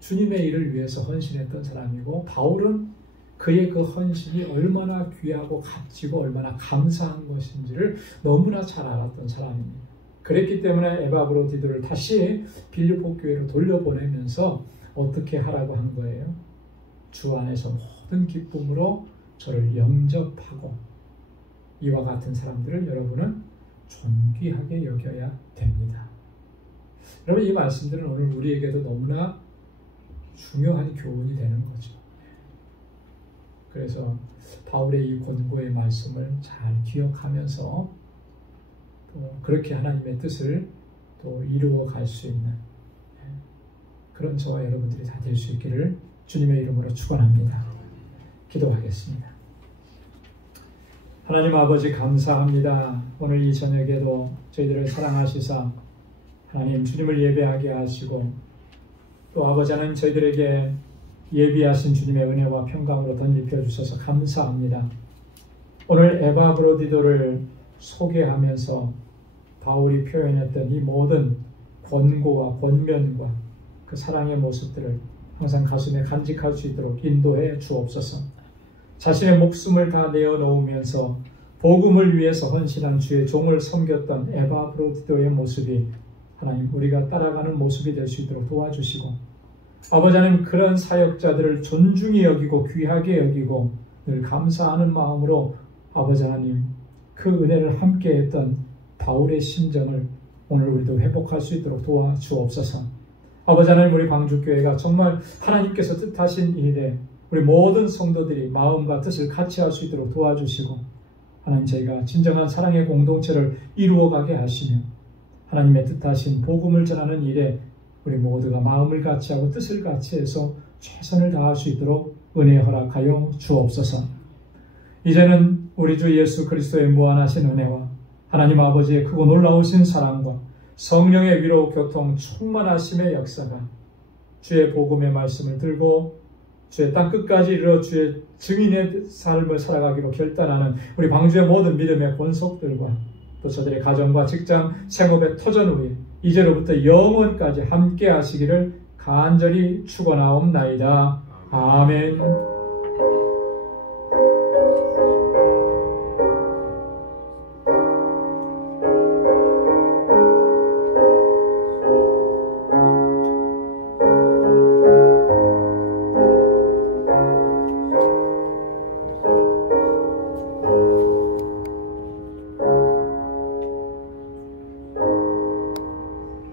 주님의 일을 위해서 헌신했던 사람이고 바울은 그의 그 헌신이 얼마나 귀하고 값지고 얼마나 감사한 것인지를 너무나 잘 알았던 사람입니다. 그랬기 때문에 에바브로 디도를 다시 빌립보 교회로 돌려보내면서 어떻게 하라고 한 거예요? 주 안에서 모든 기쁨으로 저를 영접하고 이와 같은 사람들을 여러분은 존귀하게 여겨야 됩니다. 여러분 이 말씀들은 오늘 우리에게도 너무나 중요한 교훈이 되는 거죠. 그래서 바울의 이 권고의 말씀을 잘 기억하면서 또 그렇게 하나님의 뜻을 또 이루어 갈 수 있는 그런 저와 여러분들이 다 될 수 있기를 주님의 이름으로 축원합니다. 기도하겠습니다. 하나님 아버지 감사합니다. 오늘 이 저녁에도 저희들을 사랑하시사 하나님 주님을 예배하게 하시고 또 아버지 하나님 저희들에게 예비하신 주님의 은혜와 평강으로 덧입혀 주셔서 감사합니다. 오늘 에바브로 디도를 소개하면서 바울이 표현했던 이 모든 권고와 권면과 그 사랑의 모습들을 항상 가슴에 간직할 수 있도록 인도해 주옵소서. 자신의 목숨을 다 내어놓으면서 복음을 위해서 헌신한 주의 종을 섬겼던 에바브로 디도의 모습이 하나님 우리가 따라가는 모습이 될 수 있도록 도와주시고 아버지 하나님 그런 사역자들을 존중히 여기고 귀하게 여기고 늘 감사하는 마음으로 아버지 하나님 그 은혜를 함께 했던 바울의 심정을 오늘 우리도 회복할 수 있도록 도와주옵소서. 아버지 하나님 우리 광주교회가 정말 하나님께서 뜻하신 일에 우리 모든 성도들이 마음과 뜻을 같이 할 수 있도록 도와주시고 하나님 저희가 진정한 사랑의 공동체를 이루어가게 하시며 하나님의 뜻하신 복음을 전하는 일에 우리 모두가 마음을 같이 하고 뜻을 같이 해서 최선을 다할 수 있도록 은혜 허락하여 주옵소서. 이제는 우리 주 예수 그리스도의 무한하신 은혜와 하나님 아버지의 크고 놀라우신 사랑과 성령의 위로 교통 충만하심의 역사가 주의 복음의 말씀을 들고 주의 땅 끝까지 이르러 주의 증인의 삶을 살아가기로 결단하는 우리 광주의 모든 믿음의 권속들과 또 저들의 가정과 직장, 생업의 터전 위에 이제로부터 영원까지 함께 하시기를 간절히 축원하옵나이다. 아멘.